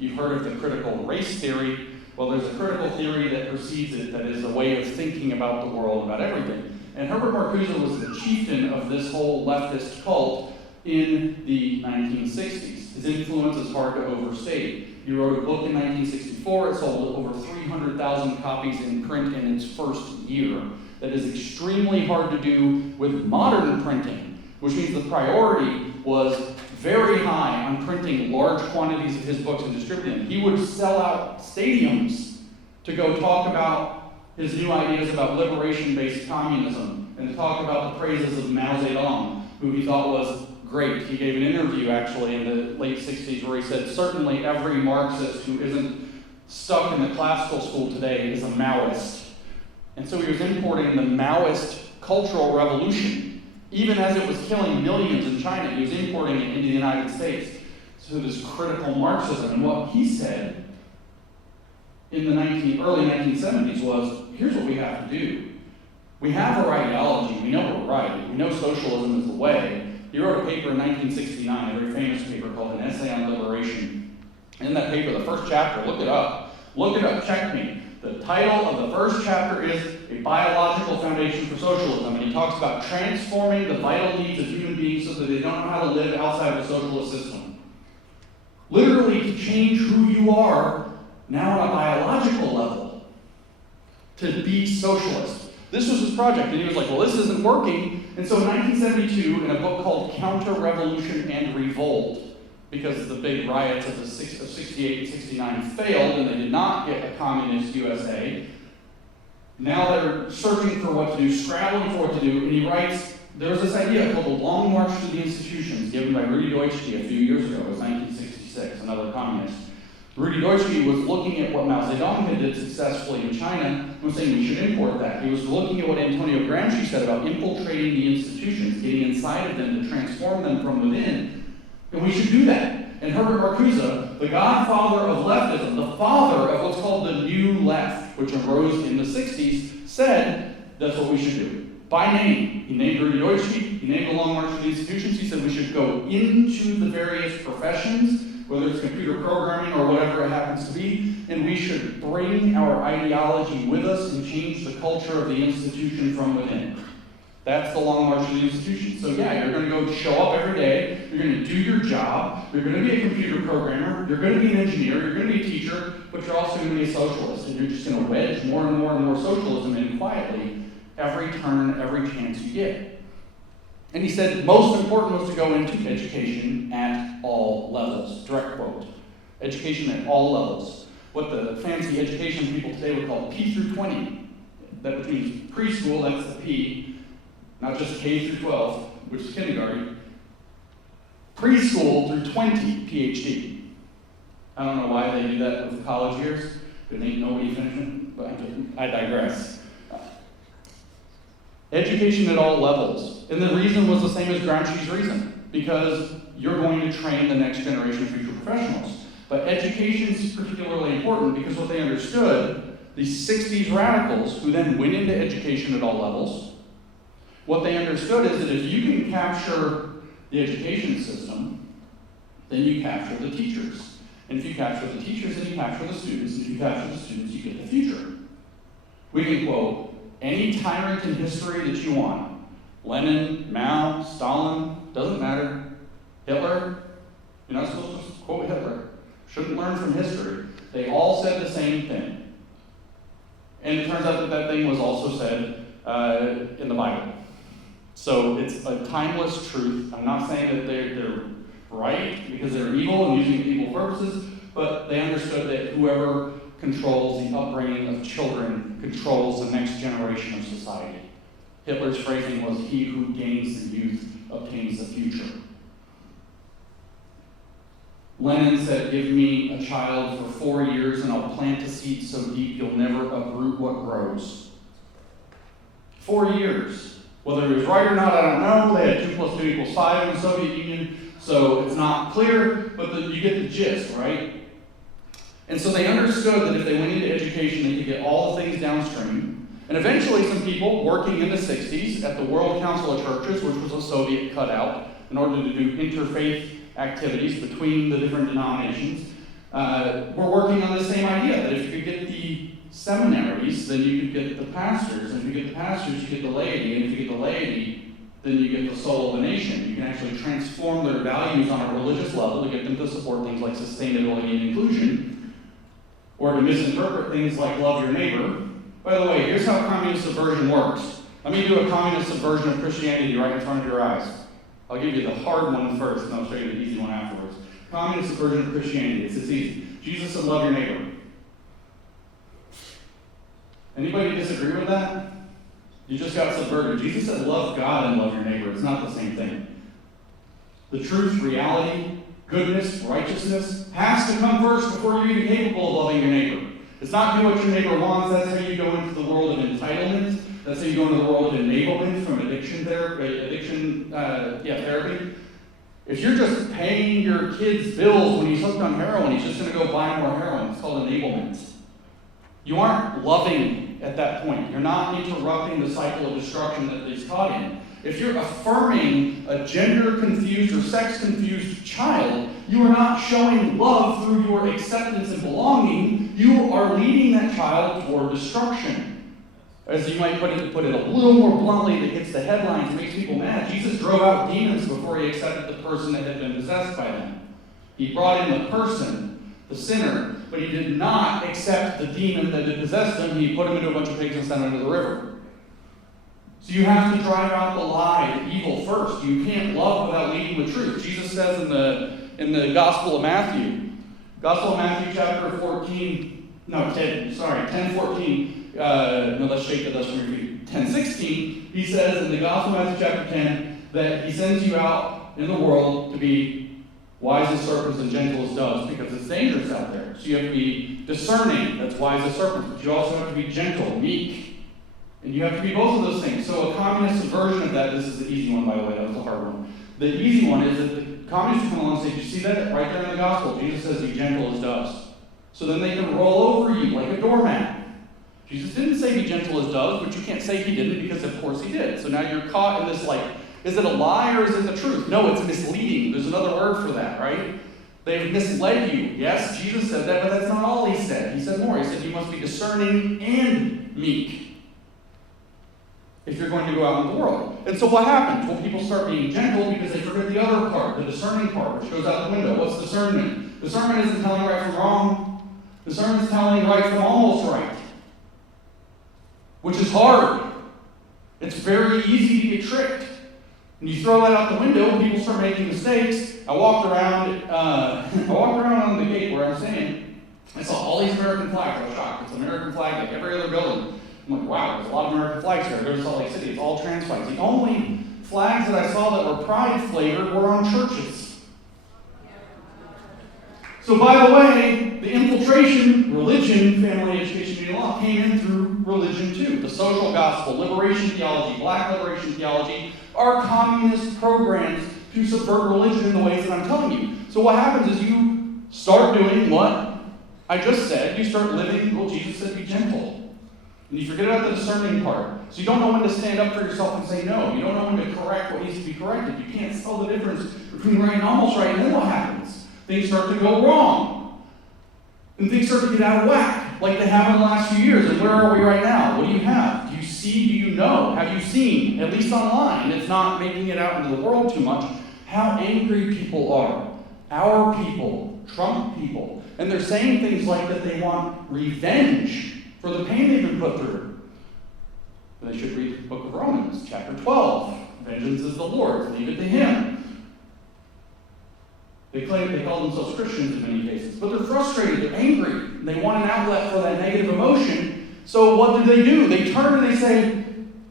You've heard of the critical race theory. Well, there's a critical theory that precedes it that is a way of thinking about the world, about everything. And Herbert Marcuse was the chieftain of this whole leftist cult in the 1960s. His influence is hard to overstate. He wrote a book in 1964. It sold over 300,000 copies in print in its first year. That is extremely hard to do with modern printing, which means the priority was very high on printing large quantities of his books and distributing them. He would sell out stadiums to go talk about his new ideas about liberation-based communism and to talk about the praises of Mao Zedong, who he thought was great. He gave an interview actually in the late 60s where he said, certainly every Marxist who isn't stuck in the classical school today is a Maoist. And so he was importing the Maoist cultural revolution. Even as it was killing millions in China, he was importing it into the United States. So this critical Marxism. And what he said in the early 1970s was, here's what we have to do. We have our ideology. We know we're right. We know socialism is the way. He wrote a paper in 1969, a very famous paper called An Essay on Liberation. In that paper, the first chapter, look it up, check me. The title of the first chapter is A Biological Foundation for Socialism, and he talks about transforming the vital needs of human beings so that they don't know how to live outside of a socialist system. Literally to change who you are now on a biological level, to be socialist. This was his project, and he was like, well, this isn't working. And so in 1972, in a book called Counter-Revolution and Revolt, because the big riots of 68 and 69 failed, and they did not get a communist USA, now they're searching for what to do, scrabbling for what to do, and he writes, there was this idea called the Long March to the Institutions, given by Rudy Deutschke a few years ago. It was 1966, another communist. Rudi Dutschke was looking at what Mao Zedong had did successfully in China and was saying we should import that. He was looking at what Antonio Gramsci said about infiltrating the institutions, getting inside of them to transform them from within. And we should do that. And Herbert Marcuse, the godfather of leftism, the father of what's called the New Left, which arose in the 60s, said that's what we should do. By name. He named Rudi Dutschke, he named the Long March of the Institutions. He said we should go into the various professions, whether it's computer programming or whatever it happens to be, and we should bring our ideology with us and change the culture of the institution from within. That's the Long March of the Institution. So yeah, you're going to go show up every day, you're going to do your job, you're going to be a computer programmer, you're going to be an engineer, you're going to be a teacher, but you're also going to be a socialist, and you're just going to wedge more and more and more socialism in quietly every turn, every chance you get. And he said most important was to go into education at all levels. Direct quote. Education at all levels. What the fancy education people today would call P through 20. That which means preschool, that's the P, not just K through 12, which is kindergarten. Preschool through 20, PhD. I don't know why they do that with college years, but ain't nobody finishing, but I digress. Education at all levels. And the reason was the same as Gramsci's reason, because you're going to train the next generation of future professionals. But education is particularly important because what they understood, these 60s radicals who then went into education at all levels, what they understood is that if you can capture the education system, then you capture the teachers. And if you capture the teachers, then you capture the students. And if you capture the students, you get the future. We can quote any tyrant in history that you want. Lenin, Mao, Stalin, doesn't matter. Hitler, you're not supposed to quote Hitler. Shouldn't learn from history. They all said the same thing. And it turns out that that thing was also said in the Bible. So it's a timeless truth. I'm not saying that they're right because they're evil and using evil purposes, but they understood that whoever controls the upbringing of children controls the next generation of society. Hitler's phrasing was, "He who gains the youth obtains the future." Lenin said, "Give me a child for 4 years and I'll plant a seed so deep you'll never uproot what grows." 4 years. Whether he was right or not, I don't know. They had 2 + 2 = 5 in the Soviet Union, so it's not clear, but you get the gist, right? And so they understood that if they went into education, they could get all the things downstream. And eventually some people working in the 60s at the World Council of Churches, which was a Soviet cutout, in order to do interfaith activities between the different denominations, were working on the same idea, that if you could get the seminaries, then you could get the pastors, and if you get the pastors, you get the laity, and if you get the laity, then you get the soul of the nation. You can actually transform their values on a religious level to get them to support things like sustainability and inclusion, or to misinterpret things like love your neighbor. By the way, here's how communist subversion works. Let me do a communist subversion of Christianity right in front of your eyes. I'll give you the hard one first, and I'll show you the easy one afterwards. Communist subversion of Christianity. It's this easy. Jesus said, love your neighbor. Anybody disagree with that? You just got subverted. Jesus said, love God and love your neighbor. It's not the same thing. The truth, reality, goodness, righteousness has to come first before you're even capable of loving your neighbor. It's not do what your neighbor wants. That's how you go into the world of entitlement. That's how you go into the world of enablement from addiction therapy. If you're just paying your kid's bills when he's hooked on heroin, he's just going to go buy more heroin. It's called enablement. You aren't loving at that point. You're not interrupting the cycle of destruction that he's caught in. If you're affirming a gender-confused or sex-confused child, you are not showing love through your acceptance and belonging. You are leading that child toward destruction. As you might put it a little more bluntly that hits the headlines and makes people mad, Jesus drove out demons before he accepted the person that had been possessed by them. He brought in the person, the sinner, but he did not accept the demon that had possessed him. He put him into a bunch of pigs and sent him into the river. So you have to drive out the lie, the evil first. You can't love without leading the truth. Jesus says in the Gospel of Matthew, chapter 10:14. No, let's shake the dust from your feet. 10:16, he says in the Gospel of Matthew chapter 10 that he sends you out in the world to be Wise as serpents and gentle as doves, because it's dangerous out there. So you have to be discerning, that's wise as serpents, but you also have to be gentle, meek. And you have to be both of those things. So a communist version of that, this is the easy one, by the way, that was the hard one. The easy one is that the communists come along and say, you see that right there in the gospel? Jesus says, be gentle as doves. So then they can roll over you like a doormat. Jesus didn't say be gentle as doves, but you can't say he didn't because of course he did. So now you're caught in this is it a lie or is it the truth? No, it's misleading. There's another word for that, right? They've misled you. Yes, Jesus said that, but that's not all he said. He said more. He said you must be discerning and meek if you're going to go out in the world. And so what happens? Well, people start being gentle because they forget the other part, the discerning part, which goes out the window. What's discernment? Discernment isn't telling right from wrong. Discernment is telling right from almost right, which is hard. It's very easy to get tricked. And you throw that out the window, and people start making mistakes. I walked around on the gate where I'm staying. I saw all these American flags. I was shocked. It's an American flag like every other building. I'm like, wow, there's a lot of American flags here. There's Salt Lake City. It's all trans flags. The only flags that I saw that were pride flavored were on churches. So by the way, the infiltration, religion, family education, and law came in through religion too. The social gospel, liberation theology, black liberation theology, are communist programs to subvert religion in the ways that I'm telling you. So what happens is you start doing what I just said. You start living, well, Jesus said be gentle. And you forget about the discerning part. So you don't know when to stand up for yourself and say no. You don't know when to correct what needs to be corrected. You can't tell the difference between right and almost right. And then what happens? Things start to go wrong. And things start to get out of whack, like they have in the last few years. And where are we right now? What do you have? Do you see? Do you know? Have you seen, at least online, it's not making it out into the world too much, how angry people are? Our people, Trump people. And they're saying things like that they want revenge for the pain they've been put through. But they should read the book of Romans, chapter 12. Vengeance is the Lord's, leave it to him. They claim they call themselves Christians in many cases, but they're frustrated, they're angry, and they want an outlet for that negative emotion. So what do? They turn and they say,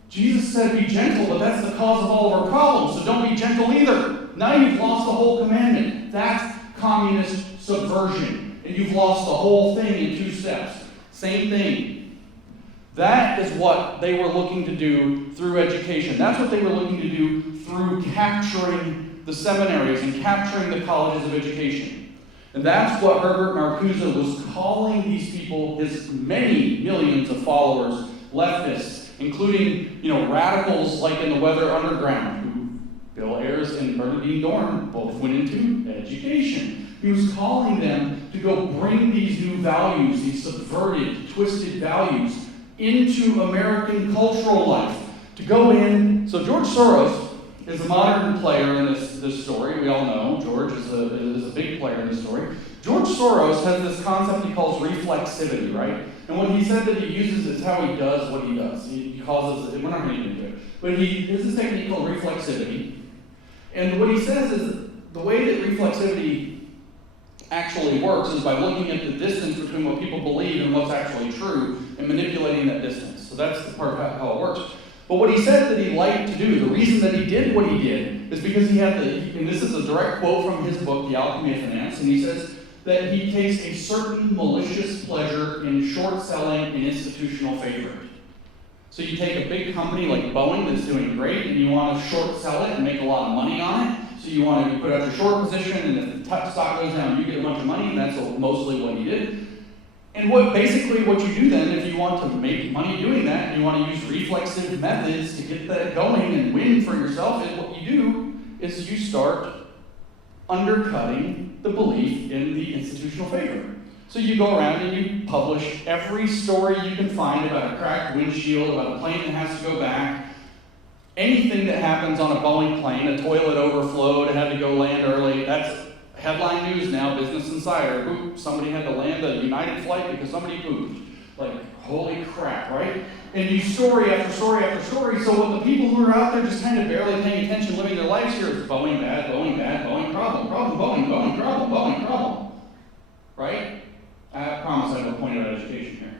Jesus said be gentle, but that's the cause of all of our problems, so don't be gentle either. Now you've lost the whole commandment. That's communist subversion, and you've lost the whole thing in 2 steps. Same thing. That is what they were looking to do through education. That's what they were looking to do through capturing the seminaries and capturing the colleges of education. And that's what Herbert Marcuse was calling these people, his many millions of followers, leftists, including, radicals like in the Weather Underground, who Bill Ayers and Bernardine Dohrn both went into education. He was calling them to go bring these new values, these subverted, twisted values, into American cultural life. To go in. So George Soros is a modern player in this story. We all know George is a big player in this story. George Soros has this concept he calls reflexivity, right? And what he said that he uses is how he does what he does. He calls it, we're not going to get into it, but he has this technique called reflexivity. And what he says is the way that reflexivity actually works is by looking at the distance between what people believe and what's actually true and manipulating that distance. So that's the part of how it works. But what he said that he liked to do, the reason that he did what he did, is because he had and this is a direct quote from his book, The Alchemy of Finance, and he says that he takes a certain malicious pleasure in short selling an institutional favorite. So you take a big company like Boeing that's doing great, and you want to short sell it and make a lot of money on it. So you want to put out your short position, and if the stock goes down, you get a bunch of money, and that's mostly what he did. And what you do then, if you want to make money doing that, and you want to use reflexive methods to get that going and win for yourself, is what you do is you start undercutting the belief in the institutional favor. So you go around and you publish every story you can find about a cracked windshield, about a plane that has to go back, anything that happens on a Boeing plane, a toilet overflowed, it had to go land early, that's headline news now, Business Insider. Oops, somebody had to land a United flight because somebody pooped. Like, holy crap, right? And you story after story after story. So what the people who are out there just kind of barely paying attention, living their lives here, is Boeing bad, Boeing bad, Boeing problem, Boeing problem, Boeing problem. Right? I promise I have a point about education here.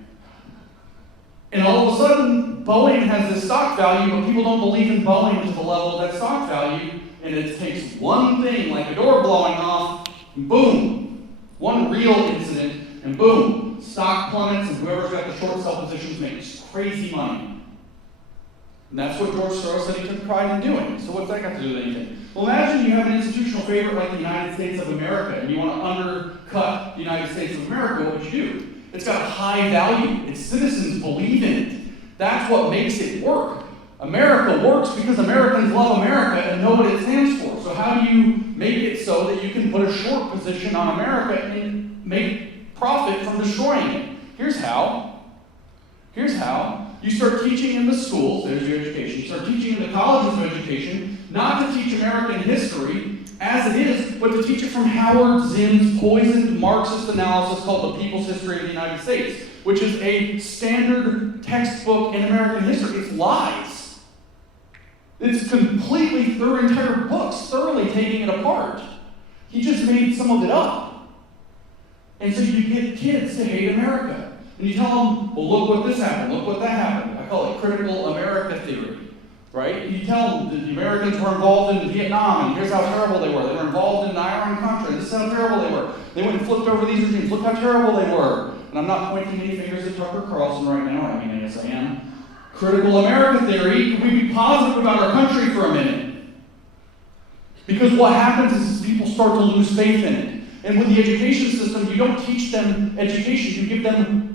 And all of a sudden, Boeing has this stock value, but people don't believe in Boeing to the level of that stock value. And it takes one thing, like a door blowing off, And boom, one real incident, and boom, stock plummets, and whoever's got the short sell positions makes crazy money. And that's what George Soros said he took pride in doing. So what's that got to do with anything? Well, imagine you have an institutional favorite like the United States of America, and you want to undercut the United States of America. What would you do? It's got a high value. Its citizens believe in it. That's what makes it work. America works because Americans love America and know what it stands for. So how do you make it so that you can put a short position on America and make profit from destroying it? Here's how. You start teaching in the schools, there's your education. You start teaching in the colleges of education, not to teach American history as it is, but to teach it from Howard Zinn's poisoned Marxist analysis called The People's History of the United States, which is a standard textbook in American history. It's lies. It's completely, their entire books, thoroughly taking it apart. He just made some of it up. And so you get kids to hate America. And you tell them, well, look what this happened, look what that happened. I call it critical America theory, right? You tell them that the Americans were involved in Vietnam, and here's how terrible they were. They were involved in Iran-Contra, and this is how terrible they were. They went and flipped over these regimes, look how terrible they were. And I'm not pointing any fingers at Tucker Carlson right now, I mean, I guess I am. Critical America theory, can we be positive about our country for a minute? Because what happens is people start to lose faith in it. And with the education system, you don't teach them education, you give them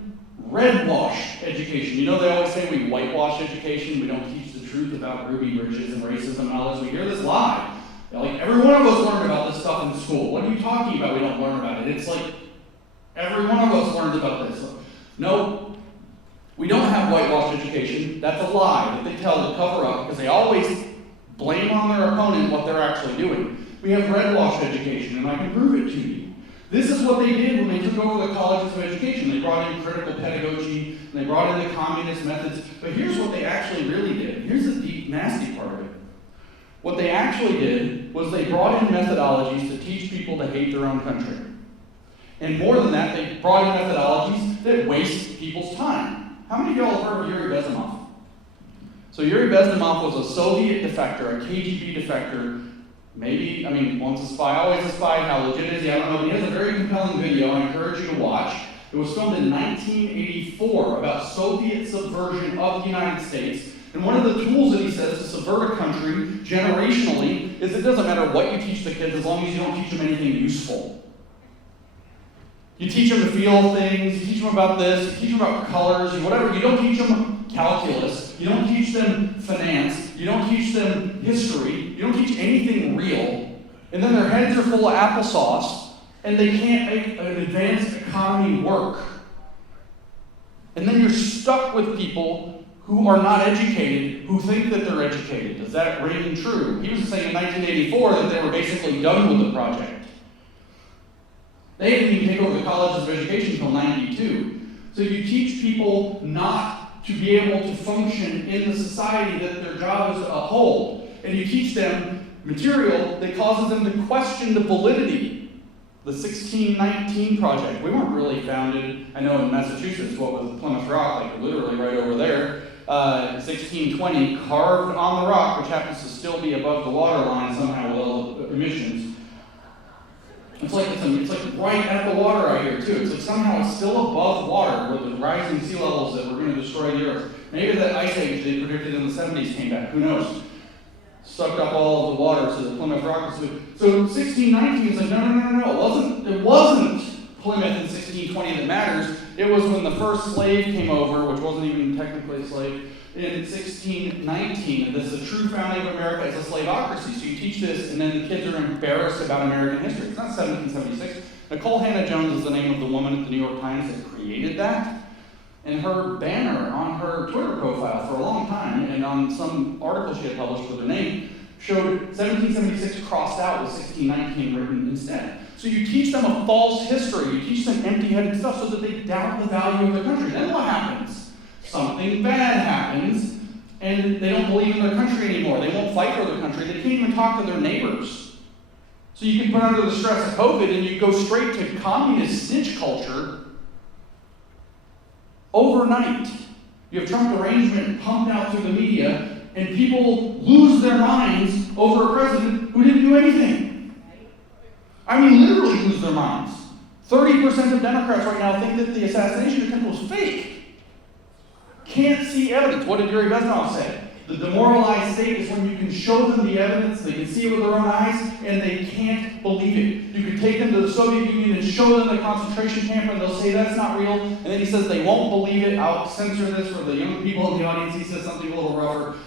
red wash education. You know they always say we whitewash education, we don't teach the truth about ruby bridges and racism and all this. We hear this lie. Like, every one of us learned about this stuff in school. What are you talking about? We don't learn about it. It's like, every one of us learns about this. No, we don't have whitewash education. That's a lie that they tell to cover up because they always blame on their opponent what they're actually doing. We have red wash education, and I can prove it to you. This is what they did when they took over the colleges of education. They brought in critical pedagogy, and they brought in the communist methods. But here's what they actually really did. Here's the deep, nasty part of it. What they actually did was they brought in methodologies to teach people to hate their own country. And more than that, they brought in methodologies that waste people's time. How many of y'all have heard of Yuri Bezmenov? So Yuri Bezmenov was a Soviet defector, a KGB defector. Maybe, once a spy, always a spy. How legit is he? I don't know. But he has a very compelling video I encourage you to watch. It was filmed in 1984 about Soviet subversion of the United States. And one of the tools that he says to subvert a country generationally is it doesn't matter what you teach the kids as long as you don't teach them anything useful. You teach them to feel things, you teach them about this, you teach them about colors, and whatever. You don't teach them calculus, you don't teach them finance, you don't teach them history, you don't teach anything real, and then their heads are full of applesauce, and they can't make an advanced economy work. And then you're stuck with people who are not educated, who think that they're educated. Does that ring true? He was saying in 1984 that they were basically done with the project. They didn't even take over the colleges of education until 92. So you teach people not to be able to function in the society that their job is to uphold. And you teach them material that causes them to question the validity. The 1619 Project. We weren't really founded, I know in Massachusetts, what was Plymouth Rock, like literally right over there. 1620, carved on the rock, which happens to still be above the water line somehow with all the emissions. It's like right at the water right here too. It's like somehow it's still above water with the rising sea levels that were going to destroy the earth. Maybe that ice age they predicted in the 70s came back, who knows? Sucked up all of the water so the Plymouth Rock was. So 1619 is like, no. It wasn't Plymouth in 1620 that matters. It was when the first slave came over, which wasn't even technically a slave, in 1619. And this is the true founding of America as a slaveocracy. So you teach this, and then the kids are embarrassed about American history. It's not 1776. Nicole Hannah-Jones is the name of the woman at the New York Times that created that. And her banner on her Twitter profile for a long time, and on some article she had published with her name, showed 1776 crossed out with 1619 written instead. So you teach them a false history, you teach them empty-headed stuff so that they doubt the value of their country. Then what happens? Something bad happens, and they don't believe in their country anymore. They won't fight for their country. They can't even talk to their neighbors. So you can put under the stress of COVID, and you go straight to communist snitch culture overnight. You have Trump derangement pumped out through the media, and people lose their minds over a president who didn't do anything. I mean, literally lose their minds. 30% of Democrats right now think that the assassination attempt was fake. Can't see evidence. What did Yuri Bezmenov say? The demoralized state is when you can show them the evidence, they can see it with their own eyes, and they can't believe it. You can take them to the Soviet Union and show them the concentration camp, and they'll say that's not real. And then he says they won't believe it. I'll censor this for the young people in the audience. He says something a little rougher.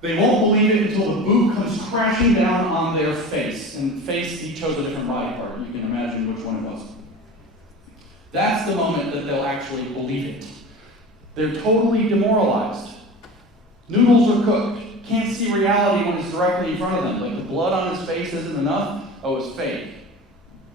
They won't believe it until the boot comes crashing down on their face. And face, he chose a different body part. You can imagine which one it was. That's the moment that they'll actually believe it. They're totally demoralized. Noodles are cooked. Can't see reality when it's directly in front of them. Like the blood on his face isn't enough. Oh, it's fake.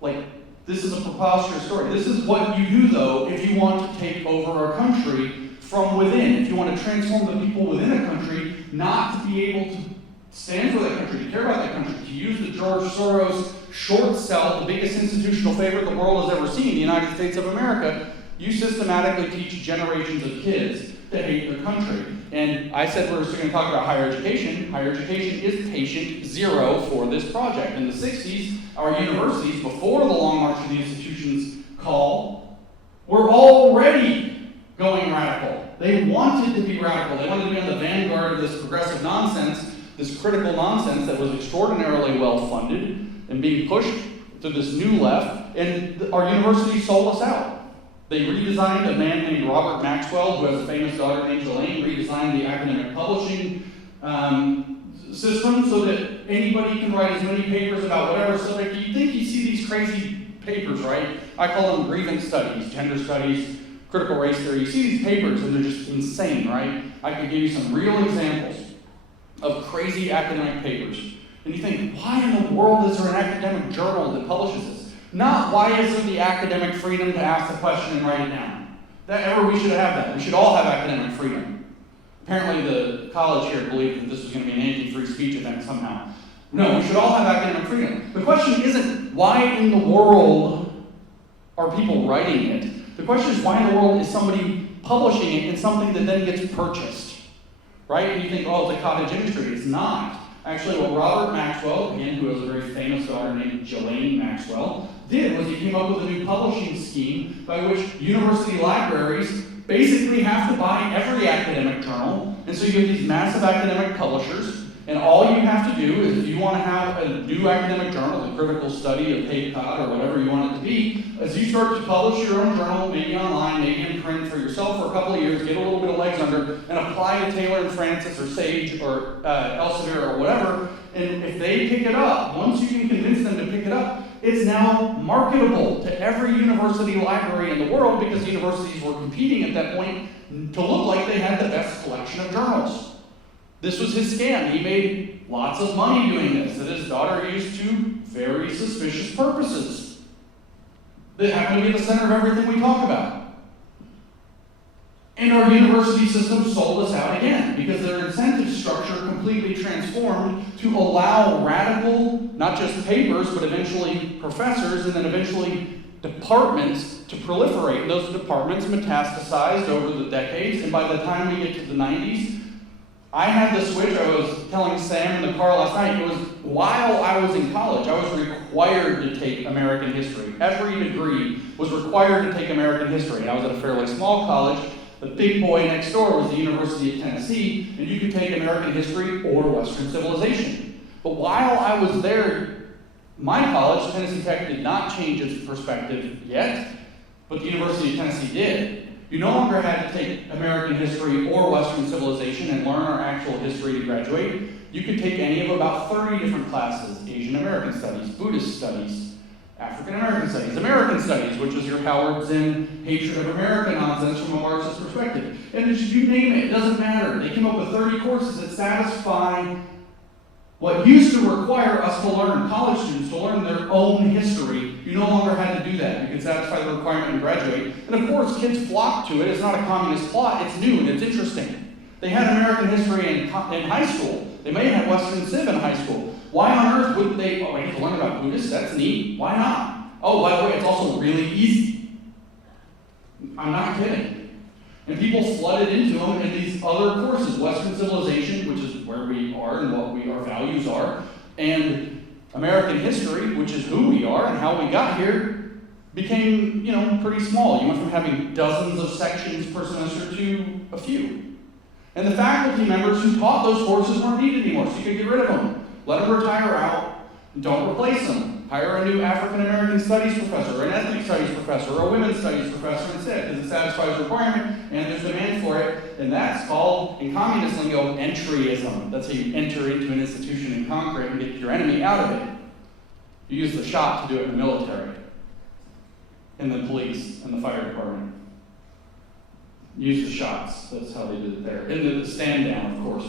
Like, this is a preposterous story. This is what you do, though, if you want to take over our country from within. If you want to transform the people within a country, not to be able to stand for that country, to care about that country, to use the George Soros short sell, the biggest institutional favor the world has ever seen, the United States of America, you systematically teach generations of kids to hate their country. And I said we're going to talk about higher education. Higher education is patient zero for this project. In the 60s, our universities, before the Long March of the Institutions call, were already going radical. They wanted to be radical. They wanted to be on the vanguard of this progressive nonsense, this critical nonsense that was extraordinarily well-funded and being pushed to this new left, and our universities sold us out. They redesigned, a man named Robert Maxwell, who has a famous daughter named Elaine, redesigned the academic publishing system so that anybody can write as many papers about whatever subject. You think you see these crazy papers, right? I call them grievance studies, gender studies, critical race theory. You see these papers and they're just insane, right? I could give you some real examples of crazy academic papers. And you think, why in the world is there an academic journal that publishes this? Not why is there the academic freedom to ask the question and write it down. We should have that. We should all have academic freedom. Apparently the college here believed that this was going to be an anti-free speech event somehow. No, we should all have academic freedom. The question isn't why in the world are people writing it. The question is why in the world is somebody publishing it in something that then gets purchased. Right? And you think, oh, it's a cottage industry. It's not. Actually, what Robert Maxwell, again, who has a very famous daughter named Elaine Maxwell, did was he came up with a new publishing scheme by which university libraries basically have to buy every academic journal. And so you have these massive academic publishers, and all you have to do is if you want to have a new academic journal, the critical study of Cape Cod or whatever you want it to be, as you start to publish your own journal, maybe online, maybe in print for yourself for a couple of years, get a little bit of legs under, and apply to Taylor and Francis or Sage or Elsevier or whatever, and if they pick it up, once you can convince them to pick it up, it's now marketable to every university library in the world because universities were competing at that point to look like they had the best collection of journals. This was his scam. He made lots of money doing this that his daughter used to very suspicious purposes that happen to be at the center of everything we talk about. And our university system sold us out again because their incentive structure completely transformed to allow radical, not just papers, but eventually professors and then eventually departments to proliferate. And those departments metastasized over the decades, and by the time we get to the 90s, I had the switch. I was telling Sam in the car last night, it was while I was in college, I was required to take American history. Every degree was required to take American history. I was at a fairly small college. The big boy next door was the University of Tennessee, and you could take American history or Western civilization. But while I was there, my college, Tennessee Tech, did not change its perspective yet, but the University of Tennessee did. You no longer had to take American history or Western civilization and learn our actual history to graduate. You could take any of about 30 different classes: Asian American Studies, Buddhist Studies, African American Studies, American Studies, which is your Howard Zinn hatred of America nonsense from a Marxist perspective. And you name it, it doesn't matter. They came up with 30 courses that satisfy what used to require us to learn, college students, to learn their own history. You no longer had to do that. You could satisfy the requirement and graduate. And of course, kids flock to it. It's not a communist plot. It's new and it's interesting. They had American history in high school. They may have had Western Civ in high school. Why on earth wouldn't they? Oh, I get to learn about Buddhists. That's neat. Why not? Oh, by the way, it's also really easy. I'm not kidding. And people flooded into them in these other courses, Western civilization, which is where we are and what our values are, and American history, which is who we are and how we got here, became, pretty small. You went from having dozens of sections per semester to a few. And the faculty members who taught those courses weren't needed anymore, so you could get rid of them. Let them retire out, and don't replace them. Hire a new African American studies professor, or an ethnic studies professor, or a women's studies professor instead, because it satisfies the requirement and there's demand for it. And that's called, in communist lingo, entryism. That's how you enter into an institution in concrete and get your enemy out of it. You use the shot to do it in the military, in the police, and the fire department. Use the shots. That's how they did it there. And the stand down, of course.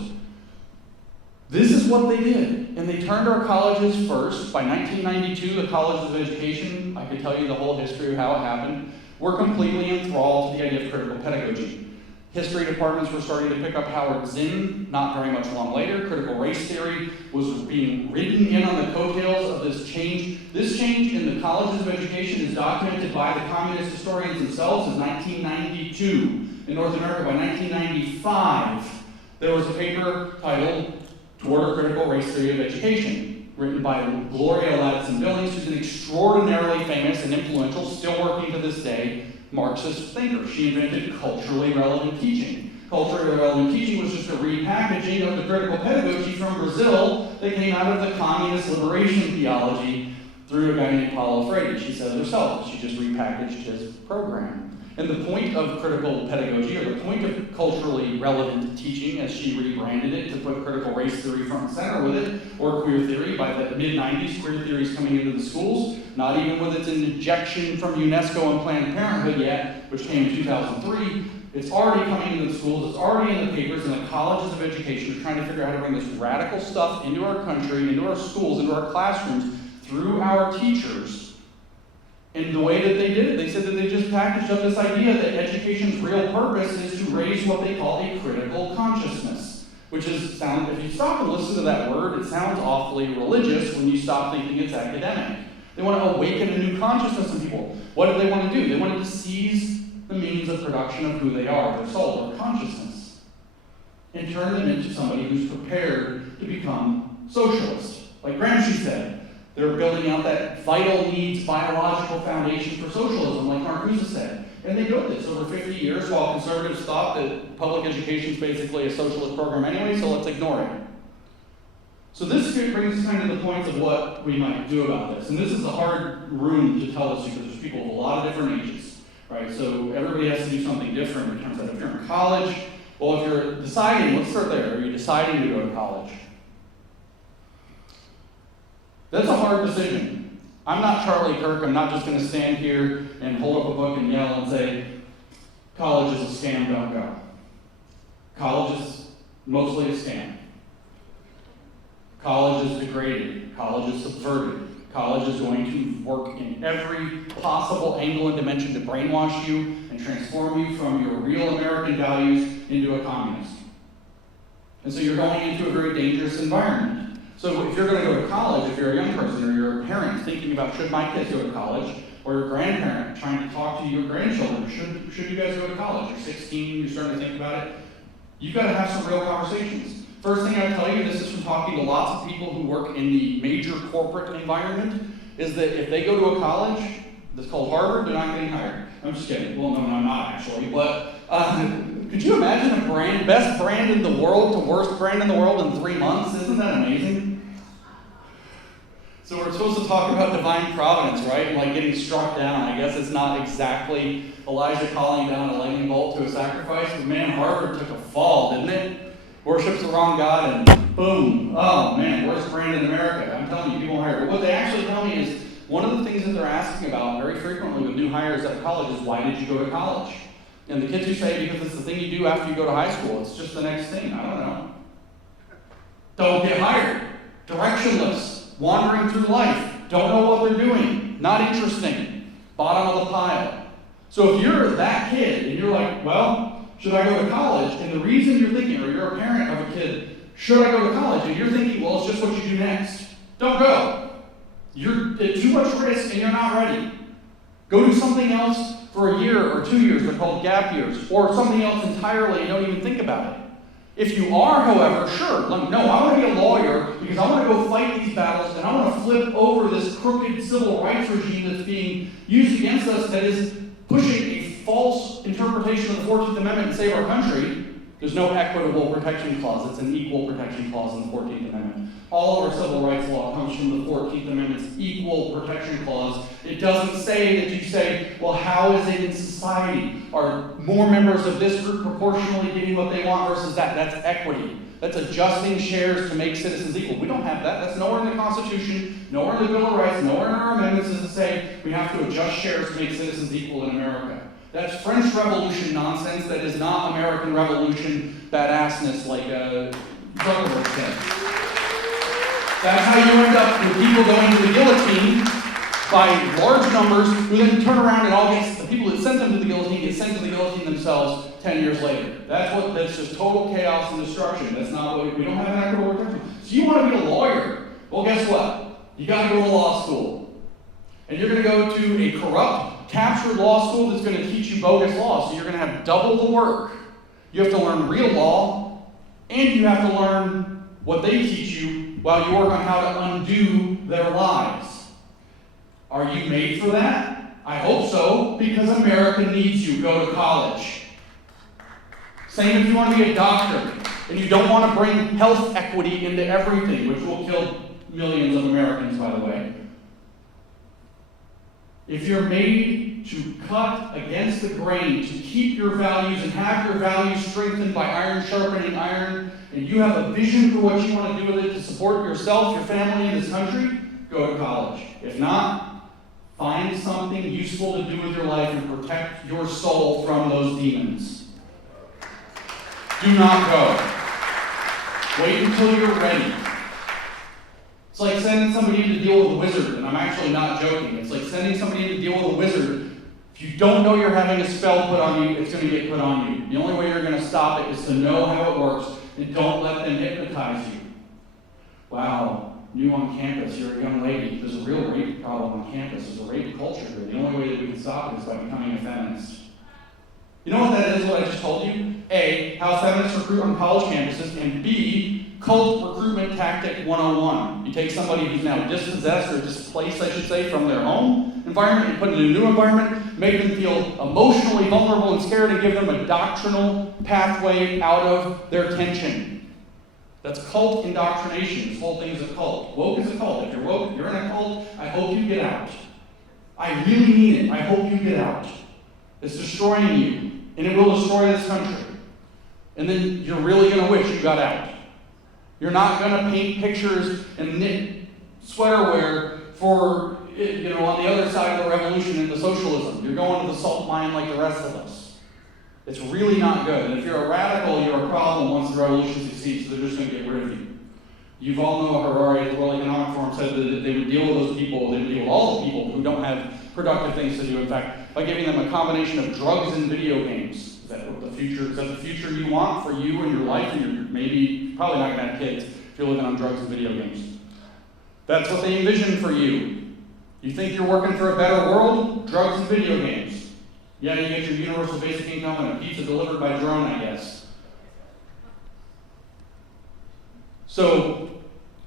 This is what they did. And they turned our colleges first. By 1992, the colleges of education, I could tell you the whole history of how it happened, were completely enthralled to the idea of critical pedagogy. History departments were starting to pick up Howard Zinn, not very much long later. Critical race theory was being ridden in on the coattails of this change. This change in the colleges of education is documented by the communist historians themselves as 1992. In North America, by 1995, there was a paper titled Toward a Critical Race Theory of Education, written by Gloria Ladson-Billings, who's an extraordinarily famous and influential, still working to this day, Marxist thinker. She invented culturally relevant teaching. Culturally relevant teaching was just a repackaging of the critical pedagogy from Brazil that came out of the communist liberation theology through a guy named Paulo Freire. She says herself that she just repackaged his program. And the point of critical pedagogy, or the point of culturally relevant teaching, as she rebranded it to put critical race theory front and center with it, or queer theory, by the mid-90s, queer theory is coming into the schools, not even with its injection from UNESCO and Planned Parenthood yet, which came in 2003. It's already coming into the schools, it's already in the papers, and the colleges of education are trying to figure out how to bring this radical stuff into our country, into our schools, into our classrooms, through our teachers. And the way that they did it, they said that they just packaged up this idea that education's real purpose is to raise what they call a critical consciousness, which is, if you stop and listen to that word, it sounds awfully religious when you stop thinking it's academic. They want to awaken a new consciousness in people. What did they want to do? They wanted to seize the means of production of who they are, their soul, their consciousness, and turn them into somebody who's prepared to become socialist. Like Gramsci said, they're building out that vital needs biological foundation for socialism, like Marcuse said. And they built this over 50 years while conservatives thought that public education is basically a socialist program anyway, so let's ignore it. So this brings us kind of the points of what we might do about this. And this is a hard room to tell us because there's people of a lot of different ages, right? So everybody has to do something different. It turns out if you're in college, well, if you're deciding, let's start there. Are you deciding to go to college? That's a hard decision. I'm not Charlie Kirk. I'm not just going to stand here and hold up a book and yell and say, college is a scam, don't go. College is mostly a scam. College is degraded. College is subverted. College is going to work in every possible angle and dimension to brainwash you and transform you from your real American values into a communist. And so you're going into a very dangerous environment. So if you're going to go to college, if you're a young person or you're a parent thinking about should my kids go to college, or you're a grandparent trying to talk to your grandchildren, should you guys go to college? You're 16, you're starting to think about it. You've got to have some real conversations. First thing I tell you, this is from talking to lots of people who work in the major corporate environment, is that if they go to a college that's called Harvard, they're not getting hired. I'm just kidding. Well, no, I'm not actually. But could you imagine a best brand in the world to worst brand in the world in 3 months? Isn't that amazing? So we're supposed to talk about divine providence, right? And like getting struck down. I guess it's not exactly Elijah calling down a lightning bolt to a sacrifice, but man, Harvard took a fall, didn't it? Worships the wrong God and boom. Oh man, worst brand in America. I'm telling you, people won't hire. But what they actually tell me is one of the things that they're asking about very frequently with new hires at college is why did you go to college? And the kids who say because it's the thing you do after you go to high school, it's just the next thing. I don't know. Don't get hired. Directionless. Wandering through life, don't know what they're doing, not interesting, bottom of the pile. So if you're that kid and you're like, well, should I go to college? And the reason you're thinking, or you're a parent of a kid, should I go to college? And you're thinking, well, it's just what you do next. Don't go. You're at too much risk and you're not ready. Go do something else for a year or 2 years. They're called gap years. Or something else entirely and don't even think about it. If you are, however, sure, no, I want to be a lawyer because I want to go fight these battles and I want to flip over this crooked civil rights regime that's being used against us that is pushing a false interpretation of the 14th Amendment and save our country. There's no equitable protection clause. It's an equal protection clause in the 14th Amendment. All of our civil rights law comes from the 14th Amendment's equal protection clause. It doesn't say that you say, well, how is it in society? Are more members of this group proportionally getting what they want versus that? That's equity. That's adjusting shares to make citizens equal. We don't have that. That's nowhere in the Constitution, nowhere in the Bill of Rights, nowhere in our amendments does it say we have to adjust shares to make citizens equal in America. That's French Revolution nonsense. That is not American Revolution badassness like Zuckerberg said. That's how you end up with people going to the guillotine by large numbers who then turn around and all get, the people that sent them to the guillotine get sent to the guillotine themselves 10 years later. That's just total chaos and destruction. That's not what we don't have an equitable protection. So you want to be a lawyer? Well, guess what? You got to go to law school. And you're going to go to a corrupt, captured law school that's going to teach you bogus law. So you're going to have double the work. You have to learn real law, and you have to learn what they teach you while you work on how to undo their lies. Are you made for that? I hope so, because America needs you. Go to college. Same if you want to be a doctor, and you don't want to bring health equity into everything, which will kill millions of Americans, by the way. If you're made to cut against the grain, to keep your values and have your values strengthened by iron sharpening iron, and you have a vision for what you want to do with it to support yourself, your family, and this country, go to college. If not, find something useful to do with your life and protect your soul from those demons. Do not go. Wait until you're ready. It's like sending somebody in to deal with a wizard, and I'm actually not joking. It's like sending somebody in to deal with a wizard. If you don't know you're having a spell put on you, it's going to get put on you. The only way you're going to stop it is to know how it works, and don't let them hypnotize you. Wow, new on campus, you're a young lady. There's a real rape problem on campus. There's a rape culture here. The only way that we can stop it is by becoming a feminist. You know what that is, what I just told you? A, how feminists recruit on college campuses, and B, cult recruitment tactic 101. You take somebody who's now dispossessed or displaced, I should say, from their home environment and put them in a new environment, make them feel emotionally vulnerable and scared, and give them a doctrinal pathway out of their tension. That's cult indoctrination. This whole thing is a cult. Woke is a cult. If you're woke, you're in a cult, I hope you get out. I really mean it. I hope you get out. It's destroying you, and it will destroy this country. And then you're really going to wish you got out. You're not going to paint pictures and knit sweater wear for, on the other side of the revolution and the socialism. You're going to the salt mine like the rest of us. It's really not good. And if you're a radical, you're a problem once the revolution succeeds, so they're just going to get rid of you. You all know Harari at the World Economic Forum said that they would deal with those people, they would deal with all the people who don't have productive things to do, in fact, by giving them a combination of drugs and video games. Is that the future you want for you and your life? And you're probably not going to have kids if you're living on drugs and video games. That's what they envision for you. You think you're working for a better world? Drugs and video games. Yeah, you get your universal basic income and a pizza delivered by drone, I guess. So,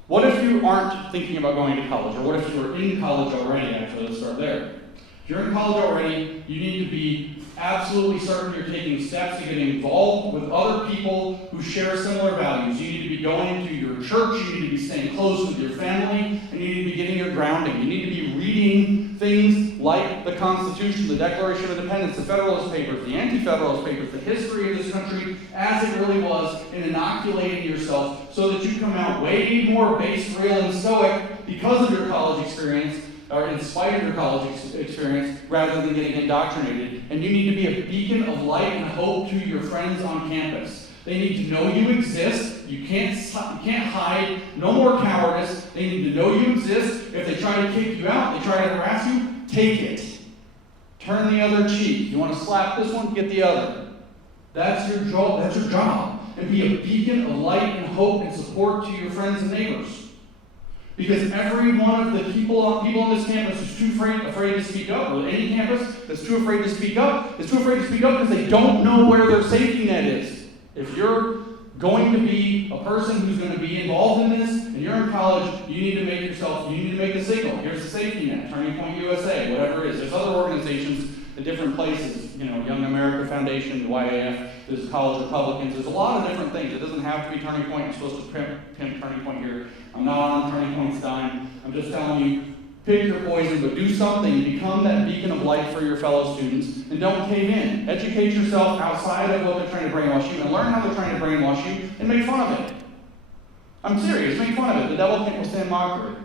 what if you aren't thinking about going to college? Or what if you're in college already? Actually, let's start there. If you're in college already, you need to be absolutely certain you're taking steps to get involved with other people who share similar values. You need to be going to your church, you need to be staying close with your family, and you need to be getting your grounding. You need to be reading things like the Constitution, the Declaration of Independence, the Federalist Papers, the Anti-Federalist Papers, the history of this country as it really was, and inoculating yourself so that you come out way more based, real, and stoic because of your college experience, or in spite of your college experience, rather than getting indoctrinated. And you need to be a beacon of light and hope to your friends on campus. They need to know you exist. You can't hide. No more cowardice. They need to know you exist. If they try to kick you out, they try to harass you, take it. Turn the other cheek. You want to slap this one, get the other. That's your job. That's your job. And be a beacon of light and hope and support to your friends and neighbors. Because every one of the people on this campus is too afraid to speak up, or any campus that's too afraid to speak up, is too afraid to speak up because they don't know where their safety net is. If you're going to be a person who's going to be involved in this, and you're in college, you need to make a signal. Here's the safety net, Turning Point USA, whatever it is. There's other organizations in different places, Young America Foundation, the YAF, there's College Republicans, there's a lot of different things. It doesn't have to be Turning Point. I'm supposed to pimp Turning Point here. I'm not on Turning Point's dime. I'm just telling you, pick your poison, but do something. Become that beacon of light for your fellow students, and don't cave in. Educate yourself outside of what they're trying to brainwash you, and learn how they're trying to brainwash you, and make fun of it. I'm serious, make fun of it. The devil can't withstand mockery.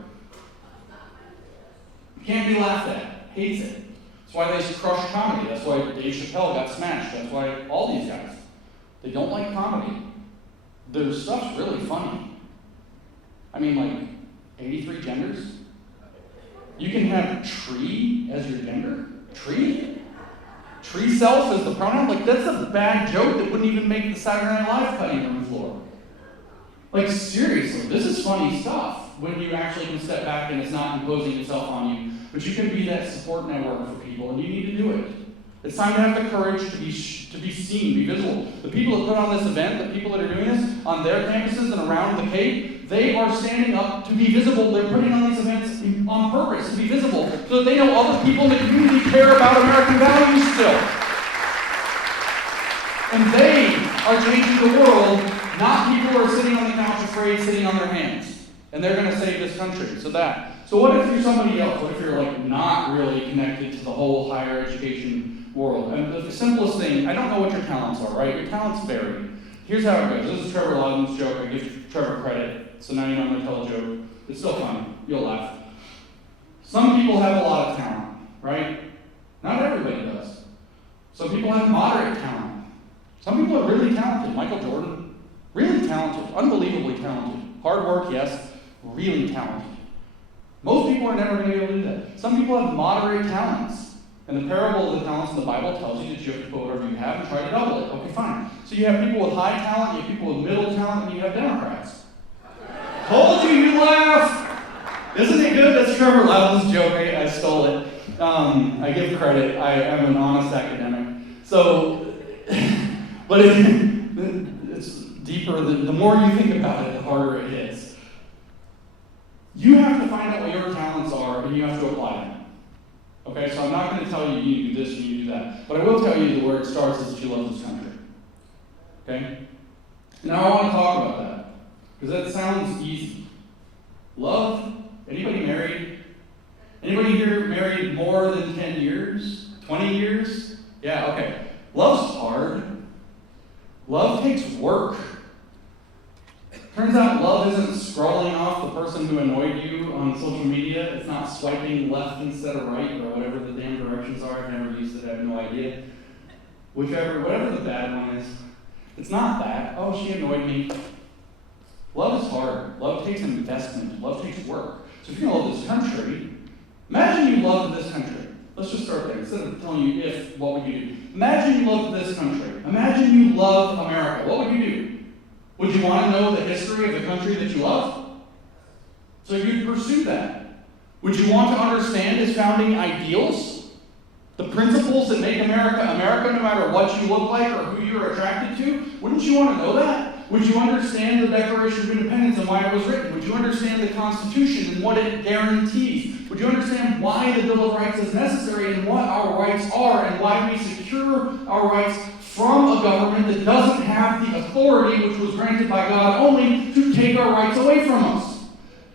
You can't be laughed at. Hates it. That's why they crush comedy. That's why Dave Chappelle got smashed. That's why all these guys, they don't like comedy. Their stuff's really funny. I mean, like, 83 genders? You can have tree as your gender? Tree? Tree self as the pronoun? Like, that's a bad joke that wouldn't even make the Saturday Night Live cutting room floor. Like, seriously, this is funny stuff when you actually can step back and it's not imposing itself on you. But you can be that support network for people, and you need to do it. It's time to have the courage to be seen, be visible. The people that put on this event, the people that are doing this on their campuses and around the Cape, they are standing up to be visible. They're putting on these events on purpose to be visible, so that they know other people in the community care about American values still. And they are changing the world, not people who are sitting on the couch afraid, sitting on their hands. And they're going to save this country. So what if you're somebody else? What if you're not really connected to the whole higher education world? And the simplest thing, I don't know what your talents are, right? Your talents vary. Here's how it goes. This is Trevor Loudon's joke. I give Trevor credit. So now you know I'm going to tell a joke. It's still funny. You'll laugh. Some people have a lot of talent, right? Not everybody does. Some people have moderate talent. Some people are really talented. Michael Jordan, really talented, unbelievably talented. Hard work, yes. Really talented. Most people are never going to be able to do that. Some people have moderate talents. And the parable of the talents in the Bible tells you that you have to put whatever you have and try to double it. Okay, fine. So you have people with high talent, you have people with middle talent, and you have Democrats. Told you, you laugh! Isn't it good? That's Trevor Loudon's joke. I stole it. I give credit. I am an honest academic. So, but it's deeper. The more you think about it, the harder it is. You have to find out what your talents are, and you have to apply them. Okay, so I'm not going to tell you need to do this and you need to do that. But I will tell you where it starts is that you love this country. Okay? Now I want to talk about that. Because that sounds easy. Love? Anybody married? Anybody here married more than 10 years? 20 years? Yeah, okay. Love's hard. Love takes work. Turns out love isn't scrolling off the person who annoyed you on social media. It's not swiping left instead of right, or whatever the damn directions are. I've never used it, I have no idea. Whatever the bad one is. It's not that. Oh, she annoyed me. Love is hard. Love takes investment. Love takes work. So if you love this country, imagine you love this country. Let's just start there. Instead of telling you if, what would you do? Imagine you love this country. Imagine you love America. What would you do? Would you want to know the history of the country that you love? So you'd pursue that. Would you want to understand its founding ideals? The principles that make America America, no matter what you look like or who you're attracted to? Wouldn't you want to know that? Would you understand the Declaration of Independence and why it was written? Would you understand the Constitution and what it guarantees? Would you understand why the Bill of Rights is necessary and what our rights are and why we secure our rights from a government that doesn't have the authority, which was granted by God only, to take our rights away from us?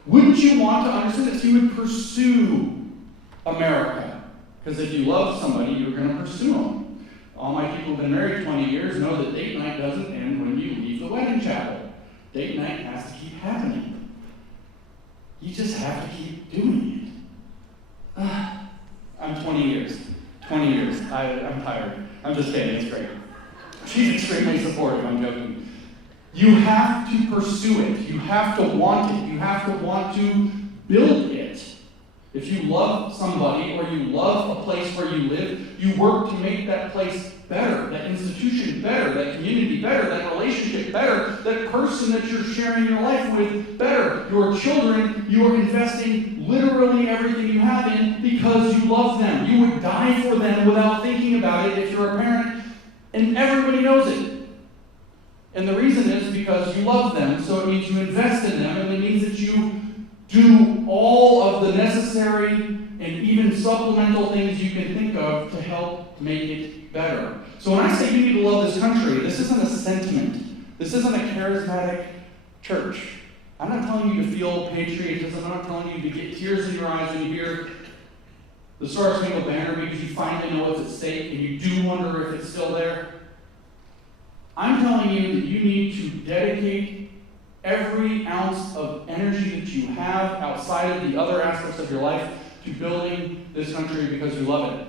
Wouldn't you want to understand that you would pursue America? Because if you love somebody, you're going to pursue them. All my people who've been married 20 years know that date night doesn't end when you leave the wedding chapel. Date night has to keep happening. You just have to keep doing it. I'm 20 years. 20 years. I'm tired. I'm just kidding. It's great. She's extremely supportive. I'm joking. You have to pursue it. You have to want it. You have to want to build it. If you love somebody or you love a place where you live, you work to make that place better, that institution better, that community better, that relationship better, that person that you're sharing your life with better. Your children, you are investing literally everything you have in because you love them. You would die for them without thinking about it if you're a parent, and everybody knows it. And the reason is because you love them, so it means you invest in them, and it means that you do all of the necessary and even supplemental things you can think of to help make it better. So when I say you need to love this country, this isn't a sentiment. This isn't a charismatic church. I'm not telling you to feel patriotism. I'm not telling you to get tears in your eyes when you hear the Star Spangled Banner because you finally know what's at stake and you do wonder if it's still there. I'm telling you that you need to dedicate every ounce of energy that you have outside of the other aspects of your life to building this country because you love it.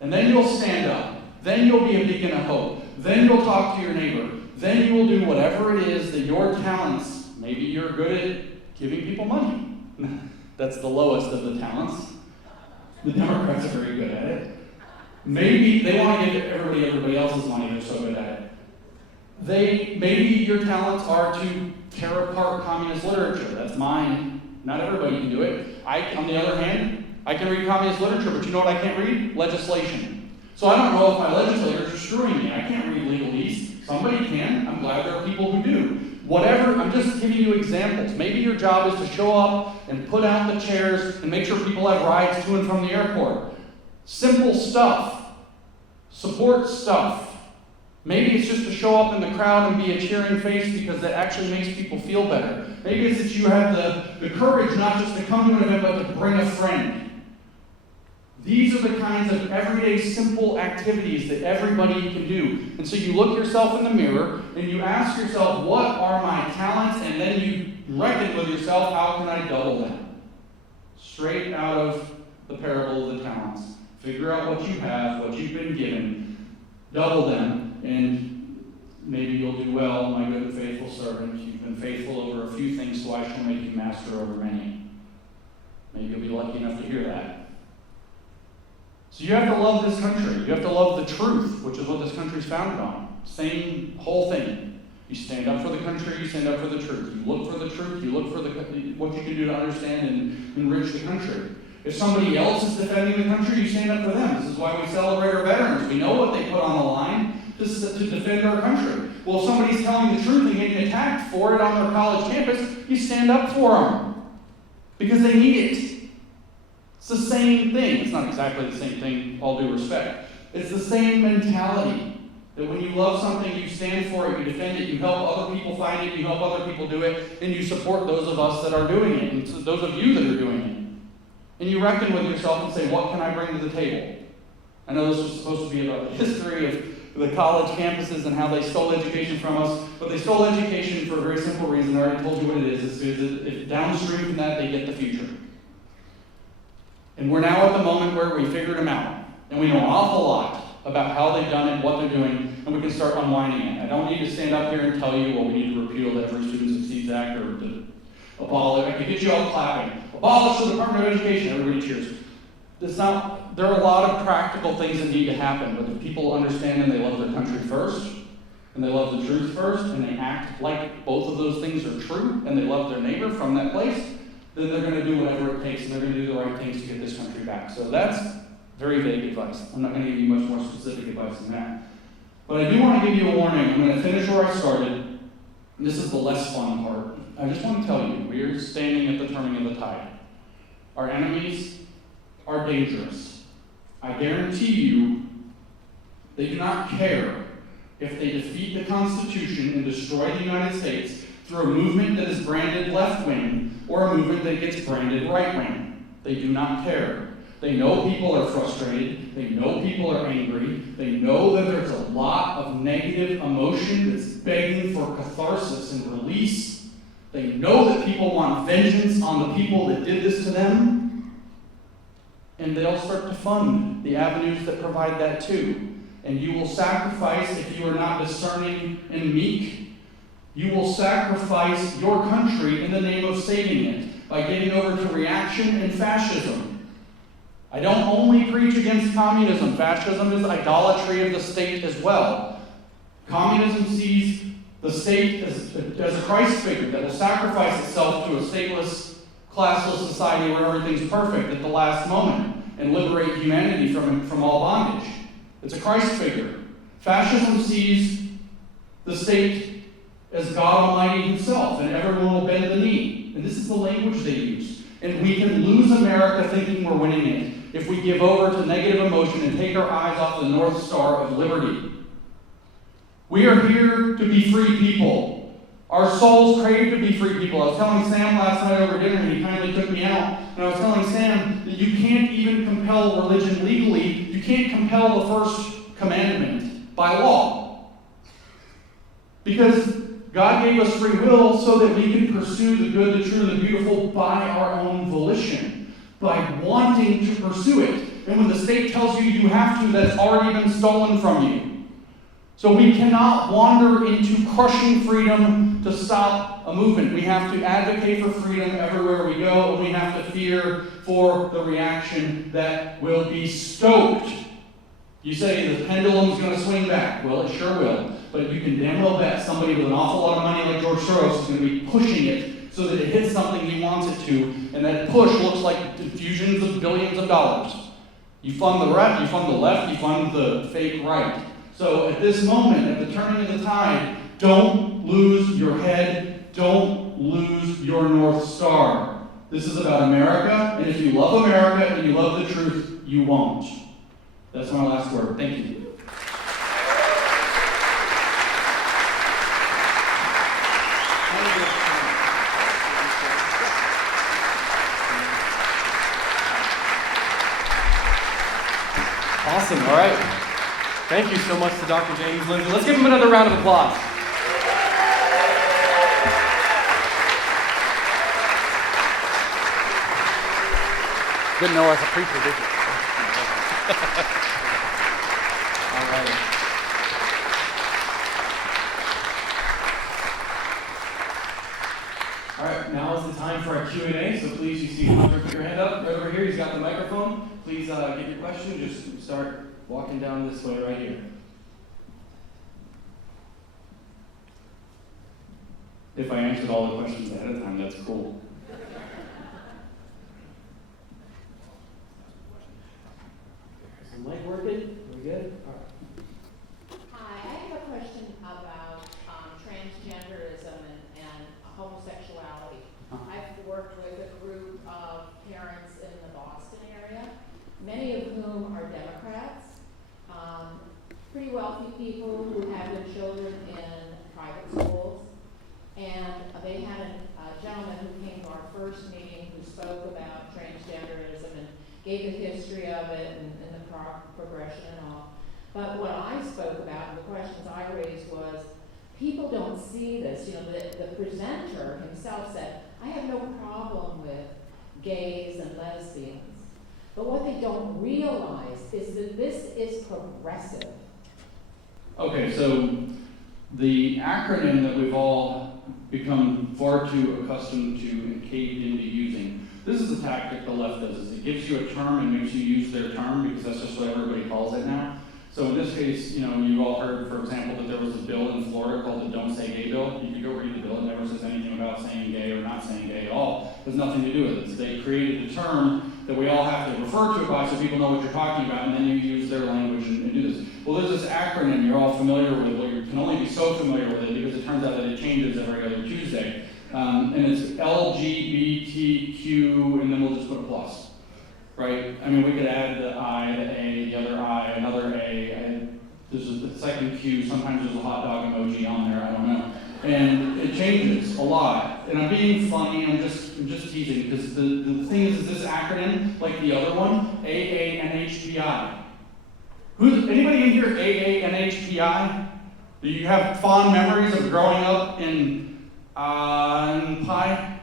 And then you'll stand up. Then you'll be a beacon of hope. Then you'll talk to your neighbor. Then you will do whatever it is that your talents, maybe you're good at giving people money. That's the lowest of the talents. The Democrats are very good at it. Maybe they want to give everybody else's money, they're so good at it. Maybe your talents are to tear apart communist literature. That's mine. Not everybody can do it. On the other hand, I can read communist literature, but you know what I can't read? Legislation. So I don't know if my legislators are screwing me. I can't read legalese. Somebody can. I'm glad there are people who do. Whatever, I'm just giving you examples. Maybe your job is to show up and put out the chairs and make sure people have rides to and from the airport. Simple stuff. Support stuff. Maybe it's just to show up in the crowd and be a cheering face because that actually makes people feel better. Maybe it's that you have the courage not just to come to an event, but to bring a friend. These are the kinds of everyday simple activities that everybody can do. And so you look yourself in the mirror and you ask yourself, what are my talents? And then you reckon with yourself, how can I double them? Straight out of the parable of the talents. Figure out what you have, what you've been given, double them, and maybe you'll do well, my good and faithful servant. You've been faithful over a few things, so I shall make you master over many. Maybe you'll be lucky enough to hear that. So you have to love this country. You have to love the truth, which is what this country is founded on. Same whole thing. You stand up for the country, you stand up for the truth. You look for the truth, you look for what you can do to understand and enrich the country. If somebody else is defending the country, you stand up for them. This is why we celebrate our veterans. We know what they put on the line. This is to defend our country. Well, if somebody's telling the truth and getting attacked for it on their college campus, you stand up for them because they need it. It's the same thing. It's not exactly the same thing, all due respect. It's the same mentality that when you love something, you stand for it, you defend it, you help other people find it, you help other people do it, and you support those of us that are doing it, and those of you that are doing it. And you reckon with yourself and say, what can I bring to the table? I know this was supposed to be about the history of the college campuses and how they stole education from us, but they stole education for a very simple reason. I already told you what it is. If downstream from that, they get the future. And we're now at the moment where we figured them out. And we know an awful lot about how they've done it, what they're doing, and we can start unwinding it. I don't need to stand up here and tell you, well, we need to repeal the Every Student Succeeds Act or to abolish. I can get you all clapping. Abolish the Department of Education. Everybody cheers. There are a lot of practical things that need to happen, but if people understand and they love their country first, and they love the truth first, and they act like both of those things are true, and they love their neighbor from that place, then they're going to do whatever it takes, and they're going to do the right things to get this country back. So that's very vague advice. I'm not going to give you much more specific advice than that. But I do want to give you a warning. I'm going to finish where I started. And this is the less fun part. I just want to tell you, we're standing at the turning of the tide. Our enemies are dangerous. I guarantee you, they do not care if they defeat the Constitution and destroy the United States through a movement that is branded left-wing or a movement that gets branded right-wing. They do not care. They know people are frustrated. They know people are angry. They know that there's a lot of negative emotion that's begging for catharsis and release. They know that people want vengeance on the people that did this to them. And they'll start to fund the avenues that provide that too. And you will sacrifice, if you are not discerning and meek, you will sacrifice your country in the name of saving it by getting over to reaction and fascism. I don't only preach against communism. Fascism is idolatry of the state as well. Communism sees the state as a Christ figure that will sacrifice itself to a stateless, classless society where everything's perfect at the last moment and liberate humanity from all bondage. It's a Christ figure. Fascism sees the state as God Almighty himself, and everyone will bend the knee. And this is the language they use. And we can lose America thinking we're winning it if we give over to negative emotion and take our eyes off the North Star of liberty. We are here to be free people. Our souls crave to be free people. I was telling Sam last night over dinner, and he kindly took me out, and I was telling Sam that you can't even compel religion legally. You can't compel the first commandment by law. Because God gave us free will so that we can pursue the good, the true, and the beautiful by our own volition, by wanting to pursue it. And when the state tells you you have to, that's already been stolen from you. So we cannot wander into crushing freedom to stop a movement. We have to advocate for freedom everywhere we go, and we have to fear for the reaction that will be stoked. You say the pendulum's going to swing back. Well, it sure will. But you can damn well bet somebody with an awful lot of money like George Soros is going to be pushing it so that it hits something he wants it to, and that push looks like infusions of billions of dollars. You fund the right, you fund the left, you fund the fake right. So at this moment, at the turning of the tide, don't lose your head, don't lose your North Star. This is about America, and if you love America and you love the truth, you won't. That's my last word. Thank you. Awesome. All right. Thank you so much to Dr. James Lindsay. Let's give him another round of applause. Didn't know I was a preacher, did you? All right. All right, now is the time for our Q&A, so please, you see Hunter, put your hand up right over here. He's got the microphone. Please get your question. Just start walking down this way right here. If I answered all the questions ahead of time, that's cool. Is the mic working? Are we good? All right. Hi, I have a question about transgenderism and homosexuality. I've worked with a group of parents in the Boston area, many of whom are Democrats, pretty wealthy people who have their children in private schools. And they had a gentleman who came to our first meeting who spoke about transgenderism and gave the history of it and the progression and all. But what I spoke about, and the questions I raised was, people don't see this. You know, the presenter himself said, I have no problem with gays and lesbians. But what they don't realize is that this is progressive. Okay, so the acronym that we've all become far too accustomed to and caved into using, this is a tactic the left does, is it gives you a term and makes you use their term because that's just what everybody calls it now. So in this case, you know, you've all heard, for example, that there was a bill in Florida called the Don't Say Gay bill. You can go read the bill. It never says anything about saying gay or not saying gay at all. It has nothing to do with it. So they created a term that we all have to refer to it by so people know what you're talking about, and then you use their language and do this. Well, there's this acronym you're all familiar with. Well, you can only be so familiar with it because it turns out that it changes every other Tuesday. And it's LGBTQ, and then we'll just put a plus. Right? I mean, we could add the I, the A, the other I, another A, and there's a second Q. Sometimes there's a hot dog emoji on there. I don't know. And it changes a lot. And I'm being funny. I'm just teasing because the thing is this acronym, like the other one, AANHPI. Anybody in here AANHPI? Do you have fond memories of growing up in Pi?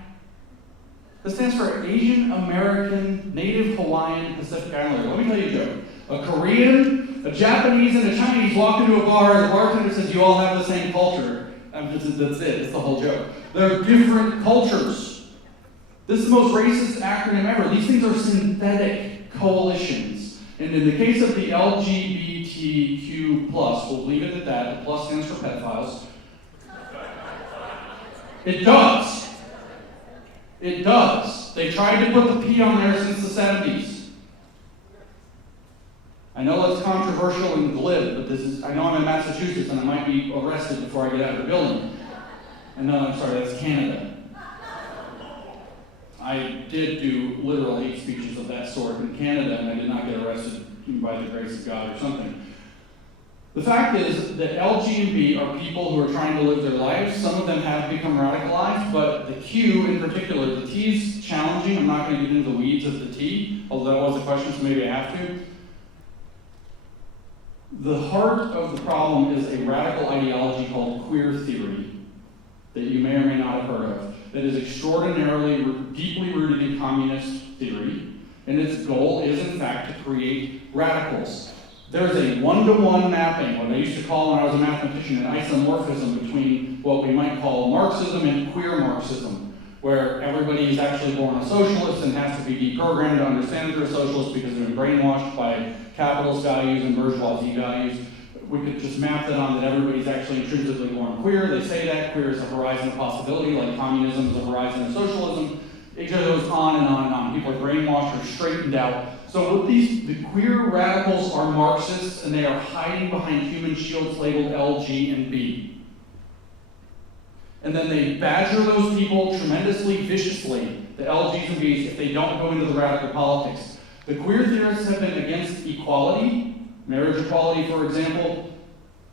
This stands for Asian American Native Hawaiian Pacific Islander. Let me tell you a joke. A Korean, a Japanese, and a Chinese walk into a bar, and the bartender says, you all have the same culture. That's it. It's the whole joke. They're different cultures. This is the most racist acronym ever. These things are synthetic coalitions. And in the case of the LGBTQ+, we'll leave it at that. The plus stands for pedophiles. It does. It does. They tried to put the P on there since the 70s. I know that's controversial and glib, but I know I'm in Massachusetts and I might be arrested before I get out of the building. And no, I'm sorry, that's Canada. I did do literal hate speeches of that sort in Canada, and I did not get arrested by the grace of God or something. The fact is that L, G, and B are people who are trying to live their lives. Some of them have become radicalized, but the Q in particular, the T is challenging. I'm not going to get into the weeds of the T, although that was a question, so maybe I have to. The heart of the problem is a radical ideology called queer theory that you may or may not have heard of, that is extraordinarily, deeply rooted in communist theory, and its goal is, in fact, to create radicals. There's a one-to-one mapping, what I used to call when I was a mathematician, an isomorphism between what we might call Marxism and queer Marxism, where everybody is actually born a socialist and has to be deprogrammed to understand that they're a socialist because they've been brainwashed by capitalist values and bourgeoisie values. We could just map that on that everybody's actually intrinsically born queer. They say that queer is a horizon of possibility, like communism is a horizon of socialism. It just goes on and on and on. People are brainwashed or straightened out. So the queer radicals are Marxists, and they are hiding behind human shields labeled L, G, and B. And then they badger those people tremendously, viciously, the L, Gs, and Bs, if they don't go into the radical politics. The queer theorists have been against equality, marriage equality, for example,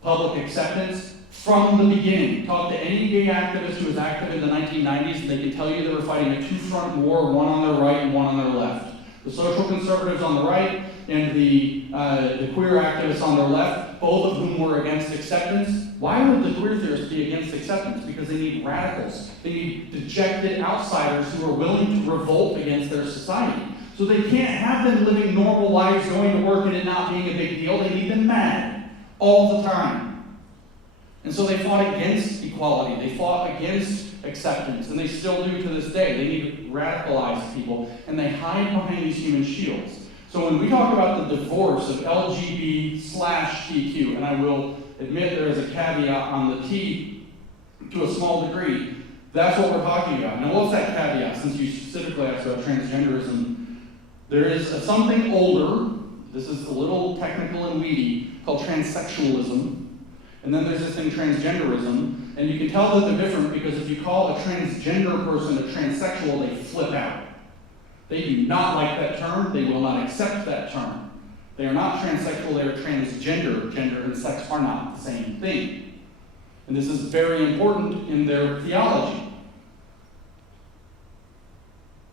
public acceptance, from the beginning. Talk to any gay activist who was active in the 1990s, and they can tell you they were fighting a two-front war, one on their right and one on their left. The social conservatives on the right and the queer activists on their left, both of whom were against acceptance. Why would the queer theorists be against acceptance? Because they need radicals. They need dejected outsiders who are willing to revolt against their society. So they can't have them living normal lives, going to work and it not being a big deal. They need them mad all the time. And so they fought against equality. They fought against acceptance, and they still do to this day. They need to radicalize people, and they hide behind these human shields. So when we talk about the divorce of LGB/TQ, and I will admit there is a caveat on the T to a small degree, that's what we're talking about. Now what's that caveat, since you specifically asked about transgenderism? There is something older, this is a little technical and weedy, called transsexualism. And then there's this thing, transgenderism, and you can tell that they're different because if you call a transgender person a transsexual, they flip out. They do not like that term. They will not accept that term. They are not transsexual, they are transgender. Gender and sex are not the same thing. And this is very important in their theology.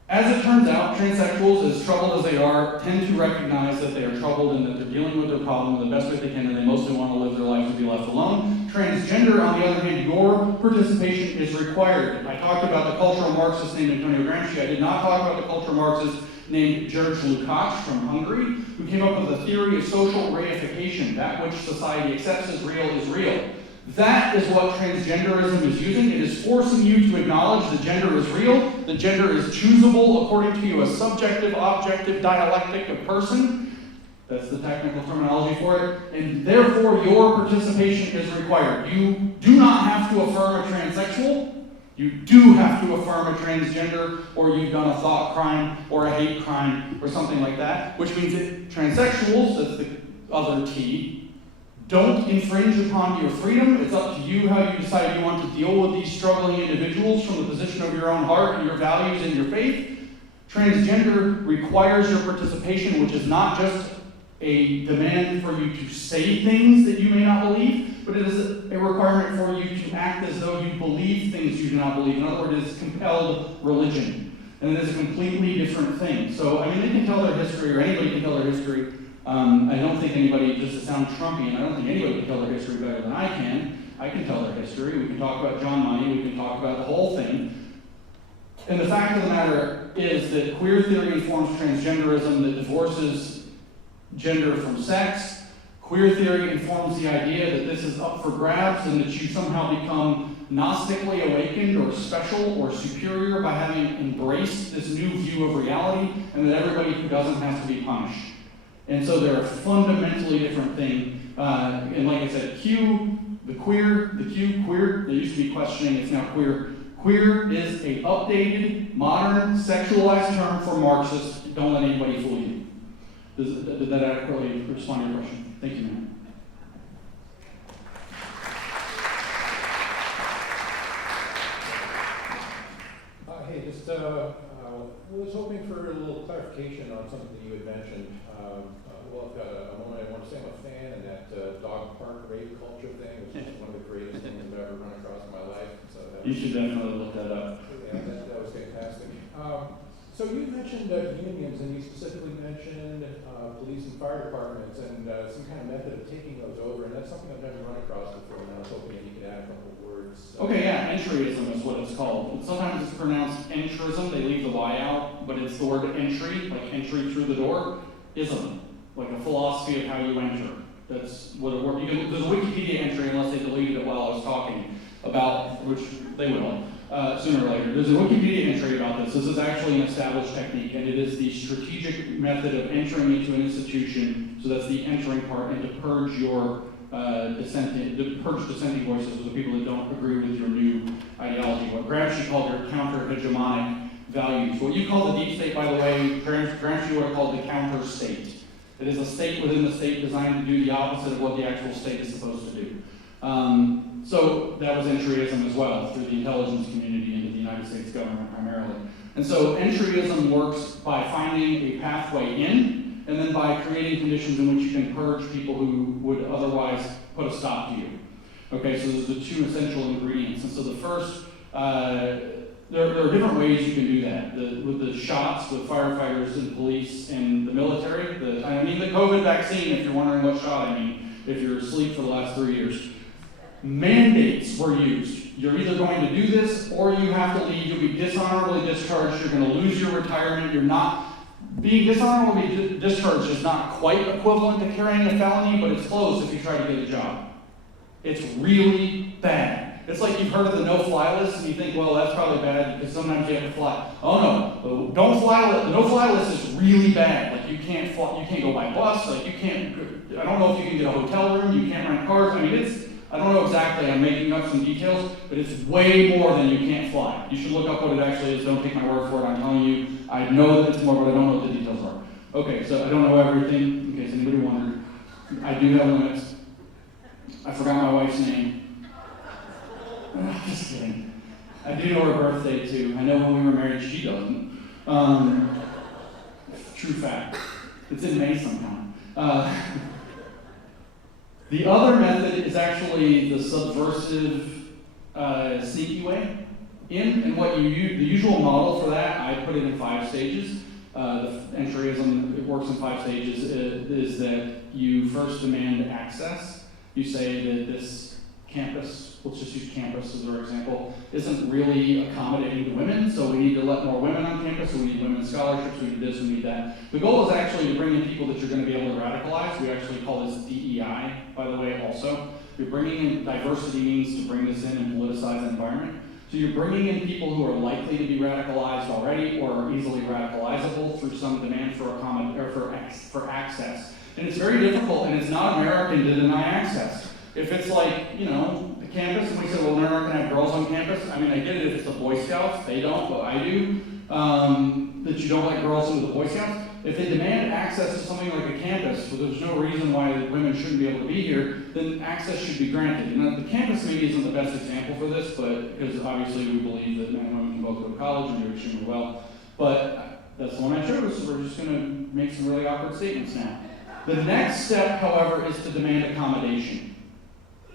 As it turns out, transsexuals, as troubled as they are, tend to recognize that they are troubled and that they're dealing with their problem the best way they can, and they mostly want to live their lives to be left alone. Transgender, on the other hand, your participation is required. I talked about the cultural Marxist named Antonio Gramsci. I did not talk about the cultural Marxist named George Lukács from Hungary, who came up with a theory of social reification. That which society accepts as real is real. That is what transgenderism is using. It is forcing you to acknowledge that gender is real, that gender is choosable according to you, a subjective, objective dialectic of person. That's the technical terminology for it. And therefore, your participation is required. You do not have to affirm a transsexual. You do have to affirm a transgender, or you've done a thought crime or a hate crime or something like that, which means that transsexuals, that's the other T, don't infringe upon your freedom. It's up to you how you decide you want to deal with these struggling individuals from the position of your own heart and your values and your faith. Transgender requires your participation, which is not just a demand for you to say things that you may not believe, but it is a requirement for you to act as though you believe things you do not believe. In other words, it is compelled religion. And it is a completely different thing. So, I mean, they can tell their history, or anybody can tell their history. I don't think anybody, just to sound Trumpian, I don't think anybody can tell their history better than I can. I can tell their history. We can talk about John Money. We can talk about the whole thing. And the fact of the matter is that queer theory informs transgenderism that divorces gender from sex. Queer theory informs the idea that this is up for grabs and that you somehow become gnostically awakened or special or superior by having embraced this new view of reality, and that everybody who doesn't has to be punished. And so they're a fundamentally different thing. And like I said, Q, the queer, they used to be questioning, it's now queer. Queer is a updated, modern, sexualized term for Marxists. Don't let anybody fool you. Did that adequately respond to your question? Thank you, ma'am. was hoping for a little clarification on something that you had mentioned. Well, I've got a moment I want to say I'm a fan in that dog park rave culture thing, which is one of the greatest things I've ever run across in my life. So You should definitely look that up. yeah, that was fantastic. So you mentioned unions, and you specifically mentioned police and fire departments, and some kind of method of taking those over, and that's something I've never run across before, and I was hoping that you could add a couple of words. Okay, yeah, entryism is what it's called. Sometimes it's pronounced entrism, they leave the Y out, but it's the word entry, like entry through the door, ism, like a philosophy of how you enter. That's what it works. There's a Wikipedia entry, unless they deleted it while I was talking about, which they will. Sooner or later. There's a Wikipedia entry about this. This is actually an established technique, and it is the strategic method of entering into an institution, so that's the entering part, and to purge your dissenting voices, or the people that don't agree with your new ideology. What Gramsci called your counter-hegemonic values. What you call the deep state, by the way, Gramsci would have called the counter-state. It is a state within the state designed to do the opposite of what the actual state is supposed to do. So that was entryism as well, through the intelligence community into the United States government primarily. And so entryism works by finding a pathway in, and then by creating conditions in which you can purge people who would otherwise put a stop to you. Okay, so those are the two essential ingredients. And so the first, there are different ways you can do that. With the shots, with firefighters and police and the military, the COVID vaccine, if you're wondering what shot I mean, if you're asleep for the last 3 years. Mandates were used. You're either going to do this or you have to leave. You'll be dishonorably discharged. You're going to lose your retirement. You're not being dishonorably discharged is not quite equivalent to carrying a felony, but it's close if you try to get a job. It's really bad. It's like you've heard of the no-fly list, and you think, well, that's probably bad because sometimes you have to fly. Oh no, don't fly. The no-fly list is really bad. Like you can't fly, you can't go by bus. Like you can't. I don't know if you can get a hotel room. You can't rent cars. I mean, I don't know exactly, I'm making up some details, but it's way more than you can't fly. You should look up what it actually is, don't take my word for it, I'm telling you, I know that it's more, but I don't know what the details are. Okay, so I don't know everything, in case anybody wondered. I do have limits. I forgot my wife's name. Just kidding. I do know her birthday too. I know when we were married, she doesn't. True fact. It's in May sometime. The other method is actually the subversive, sneaky way in, and what the usual model for that, I put it in 5 stages. The entryism, it works in 5 stages, is that you first demand access. You say that this campus, let's just use campus as our example, isn't really accommodating to women, so we need to let more women on campus, so we need women's scholarships, we need this, we need that. The goal is actually to bring in people that you're going to be able to radicalize. We actually call this DEI, by the way, also. You're bringing in, diversity means to bring this in and politicize the environment. So you're bringing in people who are likely to be radicalized already or are easily radicalizable through some demand for access. And it's very difficult, and it's not American to deny access. If it's like, the campus, and we say, well, we're not going to have girls on campus. I mean, I get it if it's the Boy Scouts. They don't, but I do. That you don't let girls into the Boy Scouts. If they demand access to something like a campus, where there's no reason why women shouldn't be able to be here, then access should be granted. And the campus maybe isn't the best example for this, but because obviously we believe that men and women can both go to college and do extremely well. But that's the one I chose, so we're just going to make some really awkward statements now. The next step, however, is to demand accommodation,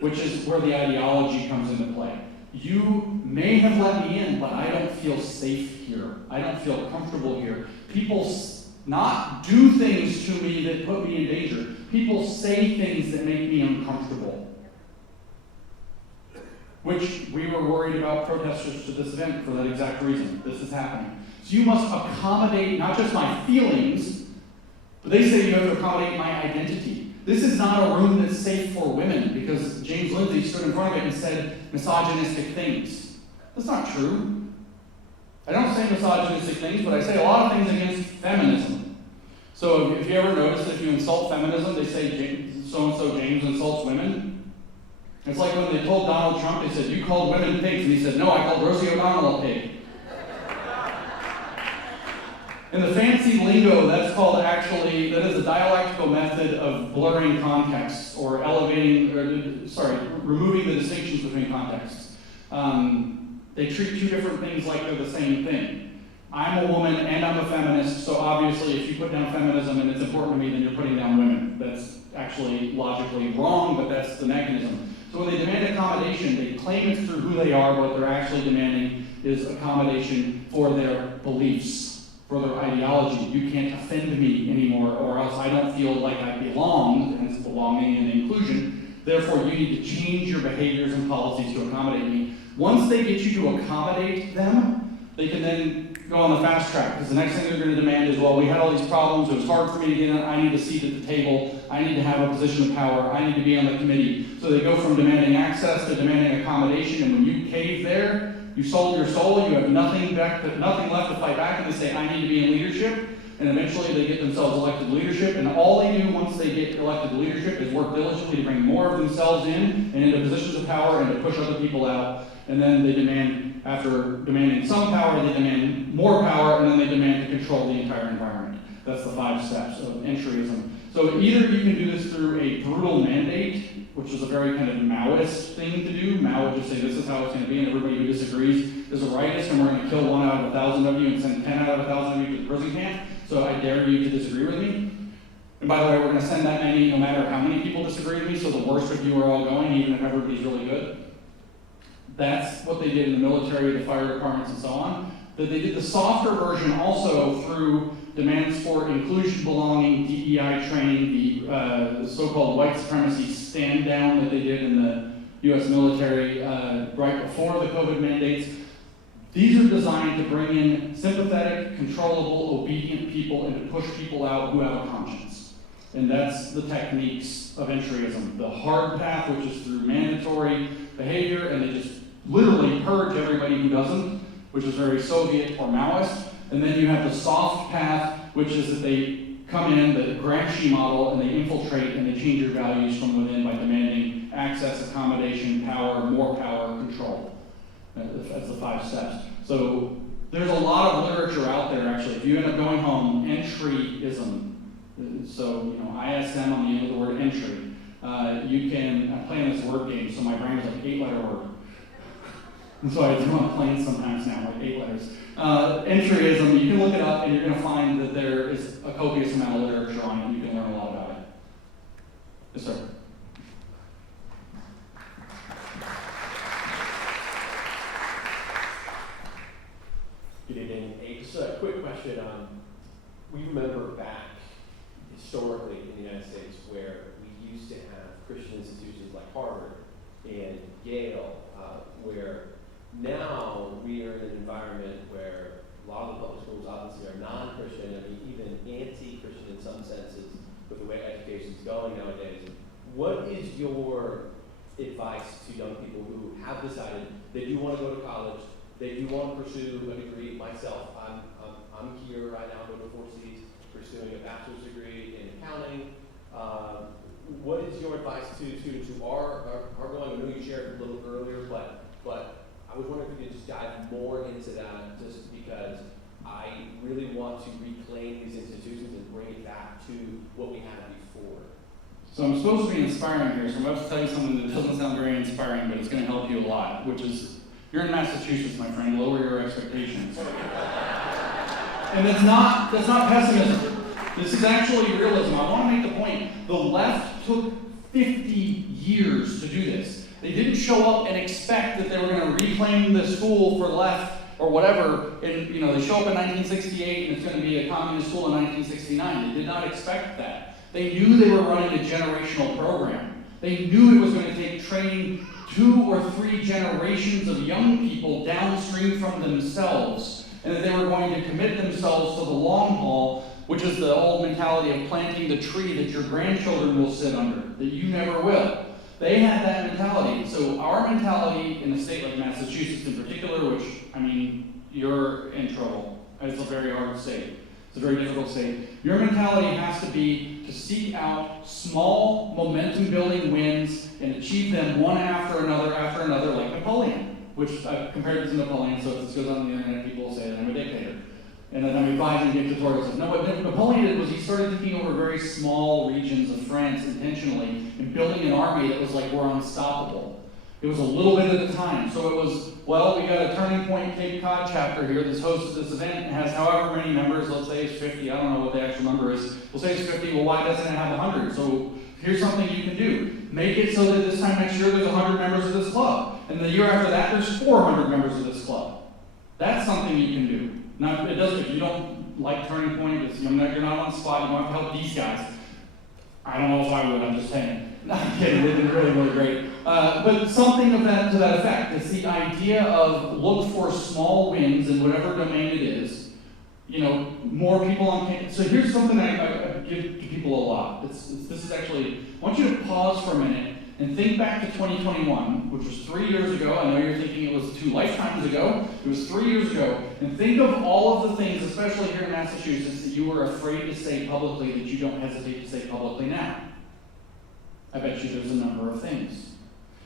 which is where the ideology comes into play. You may have let me in, but I don't feel safe here. I don't feel comfortable here. People not do things to me that put me in danger. People say things that make me uncomfortable. Which we were worried about protesters to this event for that exact reason. This is happening. So you must accommodate not just my feelings, but they say you have to accommodate my identity. This is not a room that's safe for women because James Lindsay stood in front of it and said misogynistic things. That's not true. I don't say misogynistic things, but I say a lot of things against feminism. So if you ever notice that if you insult feminism, they say so-and-so James insults women. It's like when they told Donald Trump, they said, you called women pigs, and he said, no, I called Rosie O'Donnell a pig. In the fancy lingo, that is a dialectical method of blurring contexts or removing the distinctions between contexts. They treat two different things like they're the same thing. I'm a woman and I'm a feminist, so obviously if you put down feminism and it's important to me, then you're putting down women. That's actually logically wrong, but that's the mechanism. So when they demand accommodation, they claim it's through who they are, but what they're actually demanding is accommodation for their beliefs, for their ideology. You can't offend me anymore, or else I don't feel like I belong, hence belonging and inclusion. Therefore, you need to change your behaviors and policies to accommodate me. Once they get you to accommodate them, they can then go on the fast track, because the next thing they're going to demand is, well, we had all these problems, it was hard for me to get in, I need a seat at the table, I need to have a position of power, I need to be on the committee. So they go from demanding access to demanding accommodation, and when you cave there, you sold your soul, you have nothing left to fight back, and they say, I need to be in leadership, and eventually they get themselves elected to leadership, and all they do once they get elected to leadership is work diligently to bring more of themselves in and into positions of power and to push other people out, and then they demand, after demanding some power, they demand more power, and then they demand to control the entire environment. That's the 5 steps of entryism. So either you can do this through a brutal mandate, which is a very kind of Maoist thing to do. Mao would just say, this is how it's going to be, and everybody who disagrees is a rightist, and we're going to kill 1 out of 1,000 of you and send 10 out of 1,000 of you to the prison camp, so I dare you to disagree with me. And by the way, we're going to send that many no matter how many people disagree with me, so the worst of you are all going, even if everybody's really good. That's what they did in the military, the fire departments, and so on. But they did the softer version also through demands for inclusion, belonging, DEI training, the so-called white supremacy stand down that they did in the U.S. military right before the COVID mandates. These are designed to bring in sympathetic, controllable, obedient people and to push people out who have a conscience. And that's the techniques of entryism. The hard path, which is through mandatory behavior, and they just literally purge everybody who doesn't, which is very Soviet or Maoist. And then you have the soft path, which is that they come in, the Gramsci model, and they infiltrate and they change your values from within by demanding access, accommodation, power, more power, control. That's the 5 steps. So there's a lot of literature out there, actually. If you end up going home, entryism, so, ISM on the end of the word entry, you can, I'm playing this word game, so my brain is like 8-letter word. And so I do on planes sometimes now, like 8 letters. Entryism, you can look it up and you're going to find that there is a copious amount of literature on it and you can learn a lot about it. Yes, sir. Good evening. Hey, just a quick question. We remember back historically in the United States where we used to have Christian institutions like Harvard and Yale, where now we are in an environment where a lot of the public schools obviously are non-Christian, even anti-Christian in some senses with the way education is going nowadays. What is your advice to young people who have decided they do want to go to college, they do want to pursue a degree? Myself, I'm here right now, going to 4 Cs, pursuing a bachelor's degree in accounting. What is your advice to students who are going? I know you shared a little earlier, but I was wondering if you could just dive more into that, just because I really want to reclaim these institutions and bring it back to what we had before. So I'm supposed to be inspiring here, so I'm about to tell you something that doesn't sound very inspiring, but it's going to help you a lot, which is, you're in Massachusetts, my friend, lower your expectations. And that's not pessimism. This is actually realism. I want to make the point, the left took 50 years to do this. They didn't show up and expect that they were going to reclaim the school for the left or whatever. And they show up in 1968 and it's going to be a communist school in 1969. They did not expect that. They knew they were running a generational program. They knew it was going to take training 2 or 3 generations of young people downstream from themselves, and that they were going to commit themselves to the long haul, which is the old mentality of planting the tree that your grandchildren will sit under, that you never will. They had that mentality. So our mentality in a state like Massachusetts in particular, which, you're in trouble. It's a very hard state. It's a very difficult state. Your mentality has to be to seek out small momentum-building wins and achieve them one after another, like Napoleon, which I've compared it to Napoleon, so if this goes on the internet, people will say that I'm a dictator. And that I'm advising dictatorial. No, what Napoleon did was he started taking over very small regions of France intentionally and building an army that was like, we're unstoppable. It was a little bit at a time. So it was, well, we got a Turning Point Cape Cod chapter here that's hosted this event and has however many members. Let's say it's 50. I don't know what the actual number is. We'll say it's 50. Well, why doesn't it have 100? So here's something you can do. Make it so that this time next year there's 100 members of this club. And the year after that there's 400 members of this club. That's something you can do. Now, it doesn't, if you don't like Turning Point, you're not on the spot, you don't have to help these guys. I don't know if I would, I'm just saying. No, I'm kidding, they've been really, really great. But something of that to that effect. It's the idea of look for small wins in whatever domain it is. You know, more people on campus. So here's something I give to people a lot. This is actually, I want you to pause for a minute and think back to 2021, which was 3 years ago. I know you're thinking it was 2 lifetimes ago. It was 3 years ago. And think of all of the things, especially here in Massachusetts, that you were afraid to say publicly that you don't hesitate to say publicly now. I bet you there's a number of things.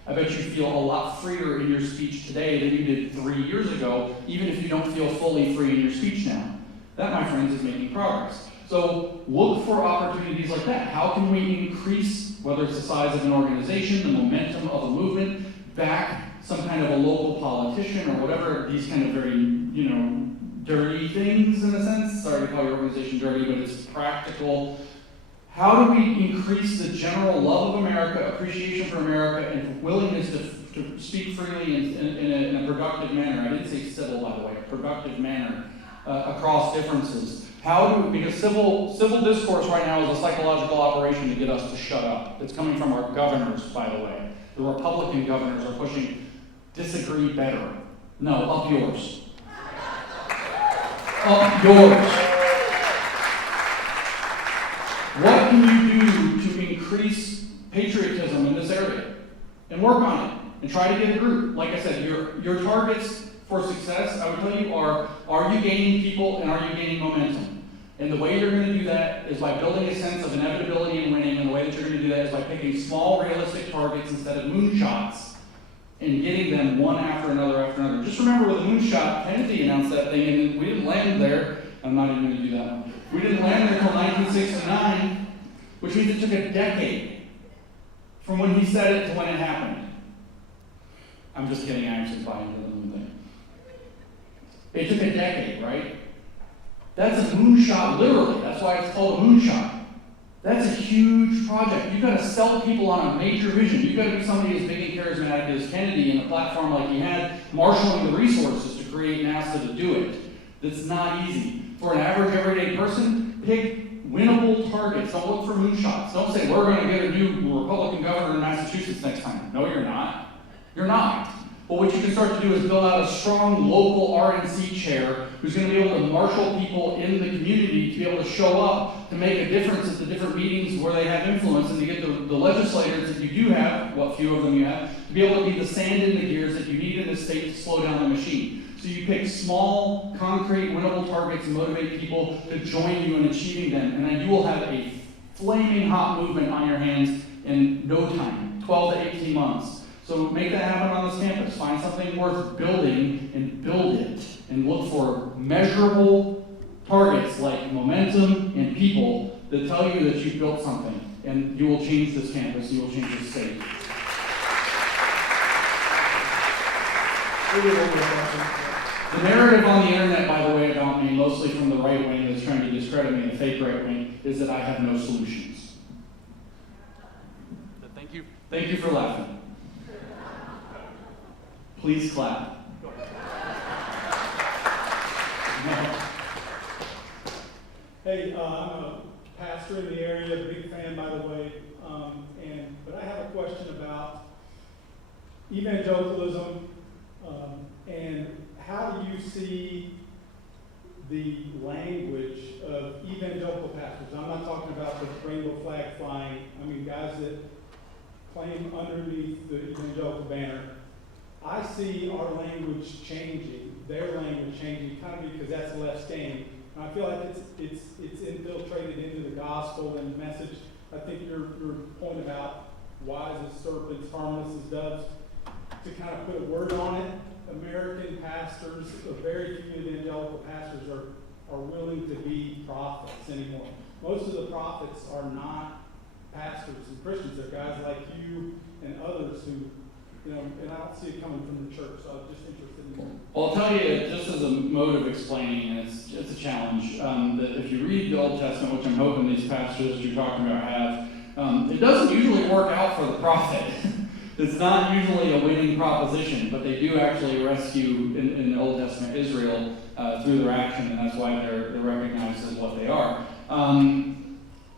I bet you feel a lot freer in your speech today than you did 3 years ago, even if you don't feel fully free in your speech now. That, my friends, is making progress. So look for opportunities like that. How can we increase, whether it's the size of an organization, the momentum of a movement, back some kind of a local politician or whatever, these kind of very, dirty things in a sense. Sorry to call your organization dirty, but it's practical. How do we increase the general love of America, appreciation for America, and willingness to speak freely in a productive manner? I didn't say civil, by the way, a productive manner across differences. Because civil discourse right now is a psychological operation to get us to shut up. It's coming from our governors, by the way. The Republican governors are pushing disagree better. No, up yours. Up yours. What can you do to increase patriotism in this area? And work on it. And try to get a group. Like I said, your targets for success, I would tell you, are you gaining people and are you gaining momentum? And the way you're going to do that is by building a sense of inevitability and winning, and the way that you're going to do that is by picking small, realistic targets instead of moonshots and getting them one after another after another. Just remember with a moonshot, Kennedy announced that thing, and we didn't land there. I'm not even going to do that one. We didn't land there until 1969, which means it took a decade from when he said it to when it happened. I'm just kidding, I actually buy into the moon thing. It took a decade, right? That's a moonshot, literally. That's why it's called a moonshot. That's a huge project. You've got to sell people on a major vision. You've got to be somebody as big and charismatic as Kennedy and a platform like he had, marshaling the resources to create NASA to do it. That's not easy. For an average, everyday person, pick winnable targets. Don't look for moonshots. Don't say, we're going to get a new Republican governor in Massachusetts next time. No, you're not. You're not. But what you can start to do is build out a strong local RNC chair who's going to be able to marshal people in the community to be able to show up to make a difference at the different meetings where they have influence, and to get the legislators that you do have, what few of them you have, to be able to be the sand in the gears that you need in the state to slow down the machine. So you pick small, concrete, winnable targets and motivate people to join you in achieving them, and then you will have a flaming hot movement on your hands in no time, 12 to 18 months. So make that happen on this campus. Find something worth building and build it. And look for measurable targets like momentum and people that tell you that you've built something. And you will change this campus. You will change this state. The narrative on the internet, by the way, about me, mostly from the right wing that's trying to discredit me, the fake right wing, is that I have no solutions. Thank you. Thank you for laughing. Please clap. Hey, I'm a pastor in the area, big fan, by the way, but I have a question about evangelicalism, and how do you see the language of evangelical pastors? I'm not talking about the rainbow flag flying. I mean, guys that claim underneath the evangelical banner. I see our language changing, their language changing, kind of because that's the left's game. And I feel like it's infiltrated into the gospel and the message. I think your point about wise as serpents, harmless as doves, to kind of put a word on it. American pastors, very few evangelical pastors are willing to be prophets anymore. Most of the prophets are not pastors and Christians. They're guys like you and others who you know, and I don't see it coming from the church, so I'm just interested in. Well, I'll tell you, just as a mode of explaining, and it's a challenge, that if you read the Old Testament, which I'm hoping these pastors you're talking about have, it doesn't usually work out for the prophet. It's not usually a winning proposition, but they do actually rescue, in the Old Testament, Israel through their action, and that's why they're recognized as what they are.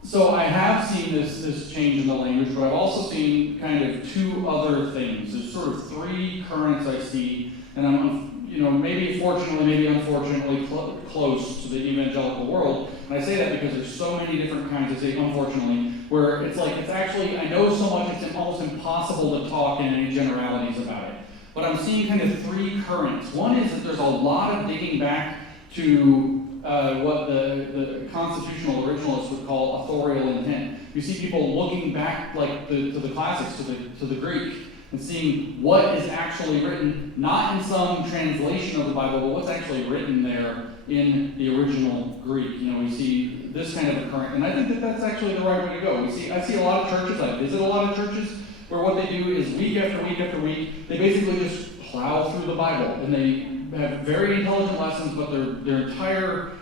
So I have seen this change in the language, but I've also seen kind of two other things. There's sort of three currents I see, and I'm, maybe fortunately, maybe unfortunately close to the evangelical world. And I say that because there's so many different kinds, I say unfortunately, where it's actually, I know so much it's almost impossible to talk in any generalities about it. But I'm seeing kind of three currents. One is that there's a lot of digging back to what the constitutional originalists would call authorial intent. You see people looking back to the classics, to the Greek, and seeing what is actually written, not in some translation of the Bible, but what's actually written there in the original Greek. We see this kind of a current, and I think that that's actually the right way to go. I see a lot of churches, I visit a lot of churches, where what they do is week after week after week, they basically just plow through the Bible, and they have very intelligent lessons, but their entire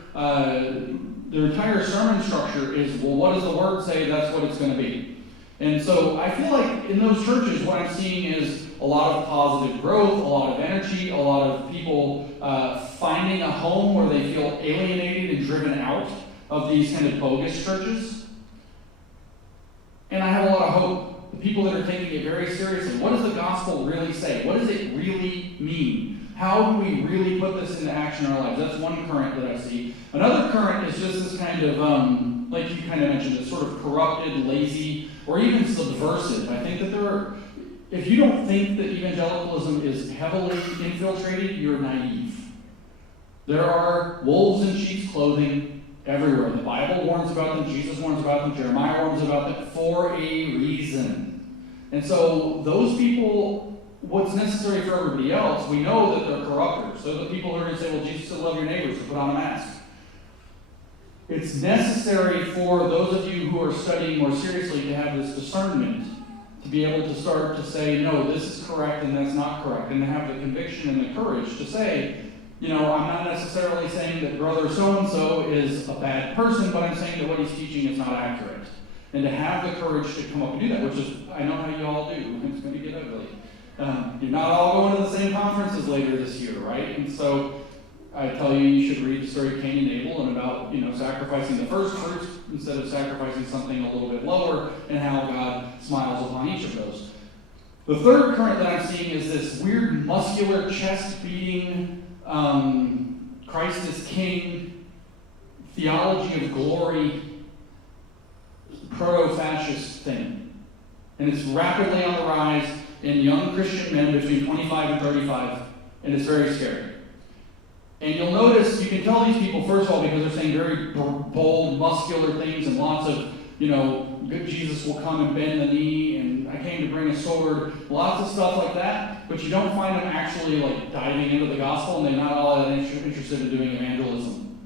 sermon structure is, well, what does the Word say? That's what it's going to be. And so I feel like in those churches, what I'm seeing is a lot of positive growth, a lot of energy, a lot of people finding a home where they feel alienated and driven out of these kind of bogus churches. And I have a lot of hope. The people that are taking it very seriously. What does the gospel really say? What does it really mean? How do we really put this into action in our lives? That's one current that I see. Another current is just this kind of, like you kind of mentioned, this sort of corrupted, lazy, or even subversive. I think that if you don't think that evangelicalism is heavily infiltrated, you're naive. There are wolves in sheep's clothing everywhere. The Bible warns about them, Jesus warns about them, Jeremiah warns about them for a reason. And so those people, what's necessary for everybody else, we know that they're corrupters. So the people who are going to say, well, Jesus said love your neighbors, so put on a mask. It's necessary for those of you who are studying more seriously to have this discernment, to be able to start to say, no, this is correct and that's not correct, and to have the conviction and the courage to say, I'm not necessarily saying that brother so-and-so is a bad person, but I'm saying that what he's teaching is not accurate. And to have the courage to come up and do that, which is, I know how you all do, it's going to get ugly. You're not all going to the same conferences later this year, right? And so I tell you should read the story of Cain and Abel and about, sacrificing the first fruits instead of sacrificing something a little bit lower, and how God smiles upon each of those. The third current that I'm seeing is this weird muscular chest-beating, Christ is King, theology of glory, proto-fascist thing. And it's rapidly on the rise in young Christian men between 25 and 35, and it's very scary. And you'll notice, you can tell these people, first of all, because they're saying very bold, muscular things, and lots of, good Jesus will come and bend the knee, and I came to bring a sword, lots of stuff like that, but you don't find them actually diving into the gospel, and they're not all that interested in doing evangelism.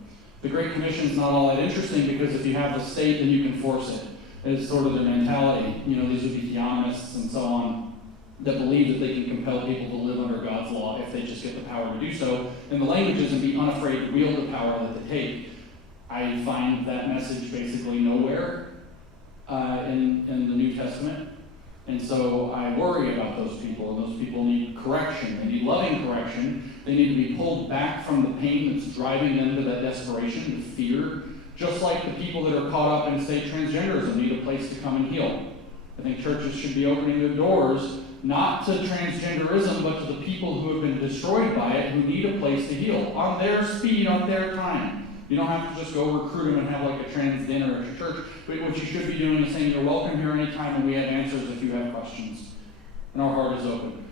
The Great Commission is not all that interesting, because if you have the state, then you can force it. It's sort of their mentality. These would be theonomists and so on, that believe that they can compel people to live under God's law if they just get the power to do so. And the language is, and be unafraid to wield the power that they take. I find that message basically nowhere in the New Testament. And so I worry about those people, and those people need correction. They need loving correction. They need to be pulled back from the pain that's driving them to that desperation, the fear. Just like the people that are caught up in, say, transgenderism need a place to come and heal. I think churches should be opening their doors not to transgenderism, but to the people who have been destroyed by it, who need a place to heal, on their speed, on their time. You don't have to just go recruit them and have a trans dinner at your church, but what you should be doing is saying, you're welcome here anytime, and we have answers if you have questions. And our heart is open.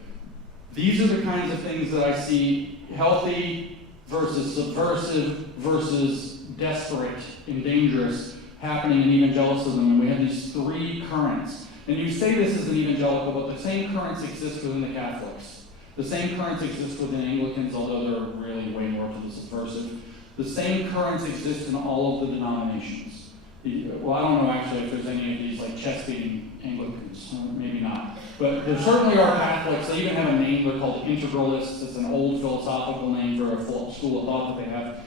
These are the kinds of things that I see: healthy versus subversive versus desperate and dangerous happening in evangelicalism, and we have these three currents. And you say this is an evangelical, but the same currents exist within the Catholics. The same currents exist within Anglicans, although they're really way more to the subversive. The same currents exist in all of the denominations. Well, I don't know actually if there's any of these chest-beating Anglicans, maybe not. But there certainly are Catholics, they even have a name, they're called integralists. It's an old philosophical name for a school of thought that they have.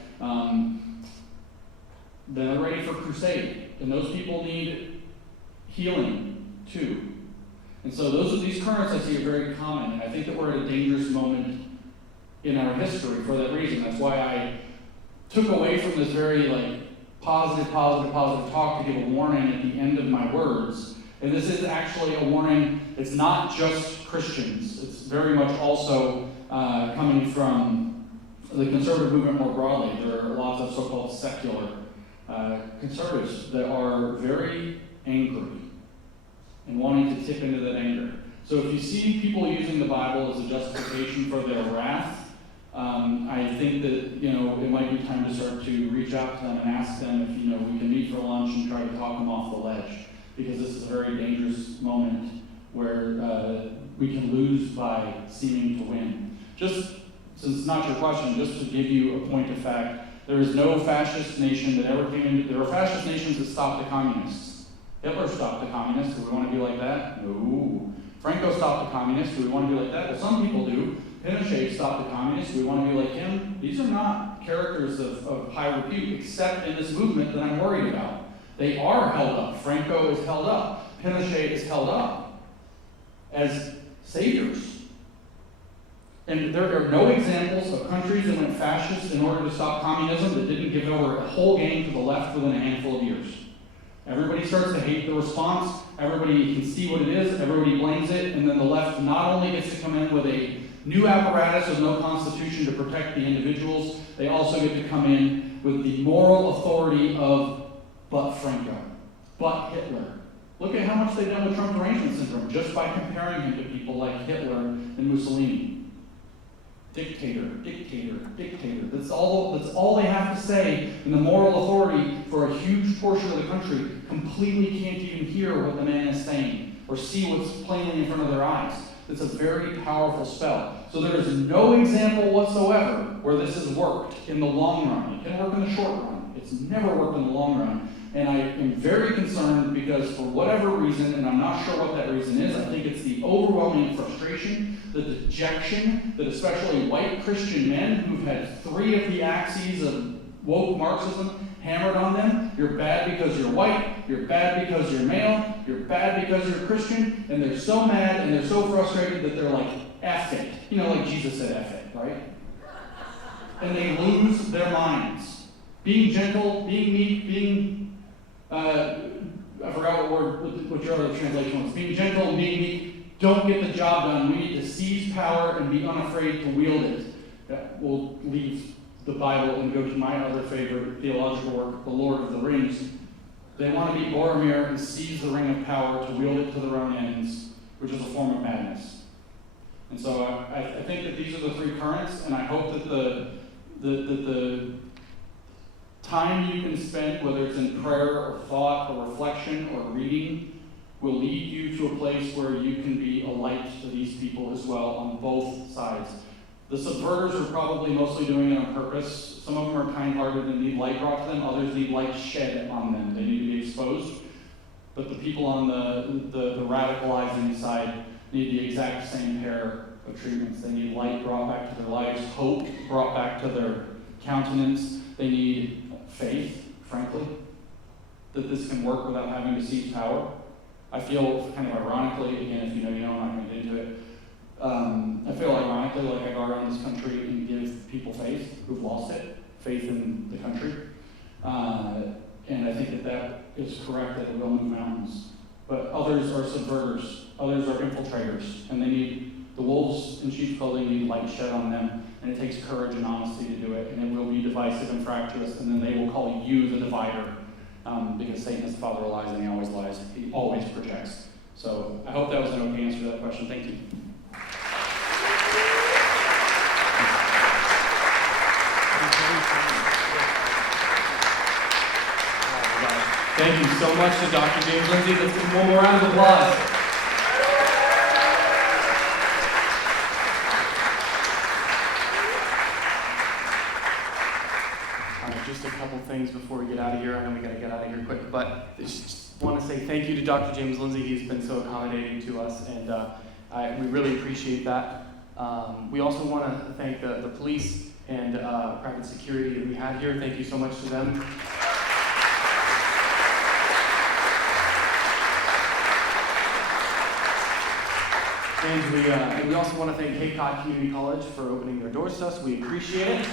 They're ready for crusade. And those people need healing too. And so these currents I see are very common. And I think that we're at a dangerous moment in our history for that reason. That's why I took away from this very positive talk to give a warning at the end of my words. And this is actually a warning. It's not just Christians. It's very much also coming from the conservative movement more broadly. There are lots of so-called secular conservatives that are very angry and wanting to tip into that anger. So if you see people using the Bible as a justification for their wrath, I think that it might be time to start to reach out to them and ask them if we can meet for lunch and try to talk them off the ledge, because this is a very dangerous moment where we can lose by seeming to win. Just since it's not your question, just to give you a point of fact, there is no fascist nation that ever came into. There are fascist nations that stopped the communists. Hitler stopped the communists. Do we want to be like that? No. Franco stopped the communists. Do we want to be like that? Well, some people do. Pinochet stopped the communists. Do we want to be like him? These are not characters of high repute, except in this movement that I'm worried about. They are held up. Franco is held up. Pinochet is held up as saviors. And there are no examples of countries that went fascist in order to stop communism that didn't give over a whole game to the left within a handful of years. Everybody starts to hate the response. Everybody can see what it is. Everybody blames it. And then the left not only gets to come in with a new apparatus with no constitution to protect the individuals, they also get to come in with the moral authority of but Franco, but Hitler. Look at how much they've done with Trump derangement syndrome just by comparing him to people like Hitler and Mussolini. Dictator. That's all they have to say, and the moral authority for a huge portion of the country completely can't even hear what the man is saying or see what's plainly in front of their eyes. It's a very powerful spell. So there is no example whatsoever where this has worked in the long run. It can work in the short run. It's never worked in the long run. And I am very concerned because for whatever reason, and I'm not sure what that reason is, I think it's the overwhelming frustration, the dejection that especially white Christian men who've had 3 of the axes of woke Marxism hammered on them. You're bad because you're white, you're bad because you're male, you're bad because you're Christian, and they're so mad and they're so frustrated that they're like, F it. Like Jesus said, F it, right? And they lose their minds. Being gentle, being meek, being I forgot what your other translation was. Being gentle, being meek, don't get the job done. We need to seize power and be unafraid to wield it. We'll leave the Bible and go to my other favorite theological work, The Lord of the Rings. They want to be Boromir and seize the ring of power to wield it to their own ends, which is a form of madness. And so I think that these are the 3 currents, and I hope that the time you can spend, whether it's in prayer or thought or reflection or reading, will lead you to a place where you can be a light to these people as well on both sides. The subverters are probably mostly doing it on purpose. Some of them are kind-hearted and need light brought to them. Others need light shed on them. They need to be exposed. But the people on the radicalizing side need the exact same pair of treatments. They need light brought back to their lives, hope brought back to their countenance. They need faith, frankly, that this can work without having to seize power. I feel kind of ironically, again, if you know, I'm not going to get into it. I feel ironically like I go around this country and give people faith who've lost it, faith in the country. And I think that is correct, that it will move mountains. But others are subverters, others are infiltrators, and they need, the wolves in sheep's clothing need light shed on them. And it takes courage and honesty to do it, and it will be divisive and fractious, and then they will call you the divider, because Satan is the father of lies, and he always lies. He always projects. So I hope that was an okay answer to that question. Thank you. Thank you so much to Dr. James Lindsay. Let's give him one more round of applause. Just a couple things before we get out of here. I know we got to get out of here quick, but just want to say thank you to Dr. James Lindsay. He's been so accommodating to us, and we really appreciate that. We also want to thank the police and private security that we had here. Thank you so much to them. And we also want to thank Cape Cod Community College for opening their doors to us. We appreciate it.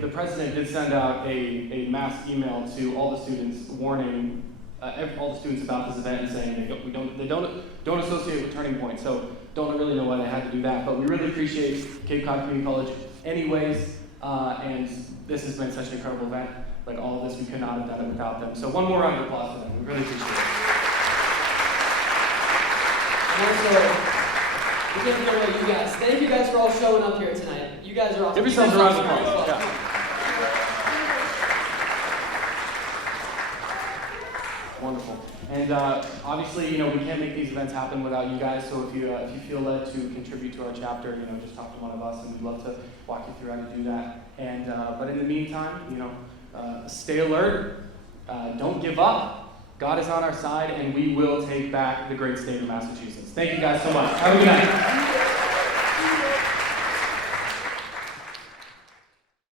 The president did send out a mass email to all the students warning all the students about this event and saying they don't associate with Turning Point. So don't really know why they had to do that, but we really appreciate Cape Cod Community College anyways. And this has been such an incredible event. Like all of this, we could not have done it without them. So one more round of applause for them. We really appreciate it. And also, we can't forget about you guys. Thank you guys for all showing up here tonight. You guys are awesome. Give yourselves a round of applause. Yeah. Wonderful. And obviously, we can't make these events happen without you guys. So if you feel led to contribute to our chapter, just talk to one of us, and we'd love to walk you through how to do that. And but in the meantime, stay alert. Don't give up. God is on our side, and we will take back the great state of Massachusetts. Thank you guys so much. Have a good night.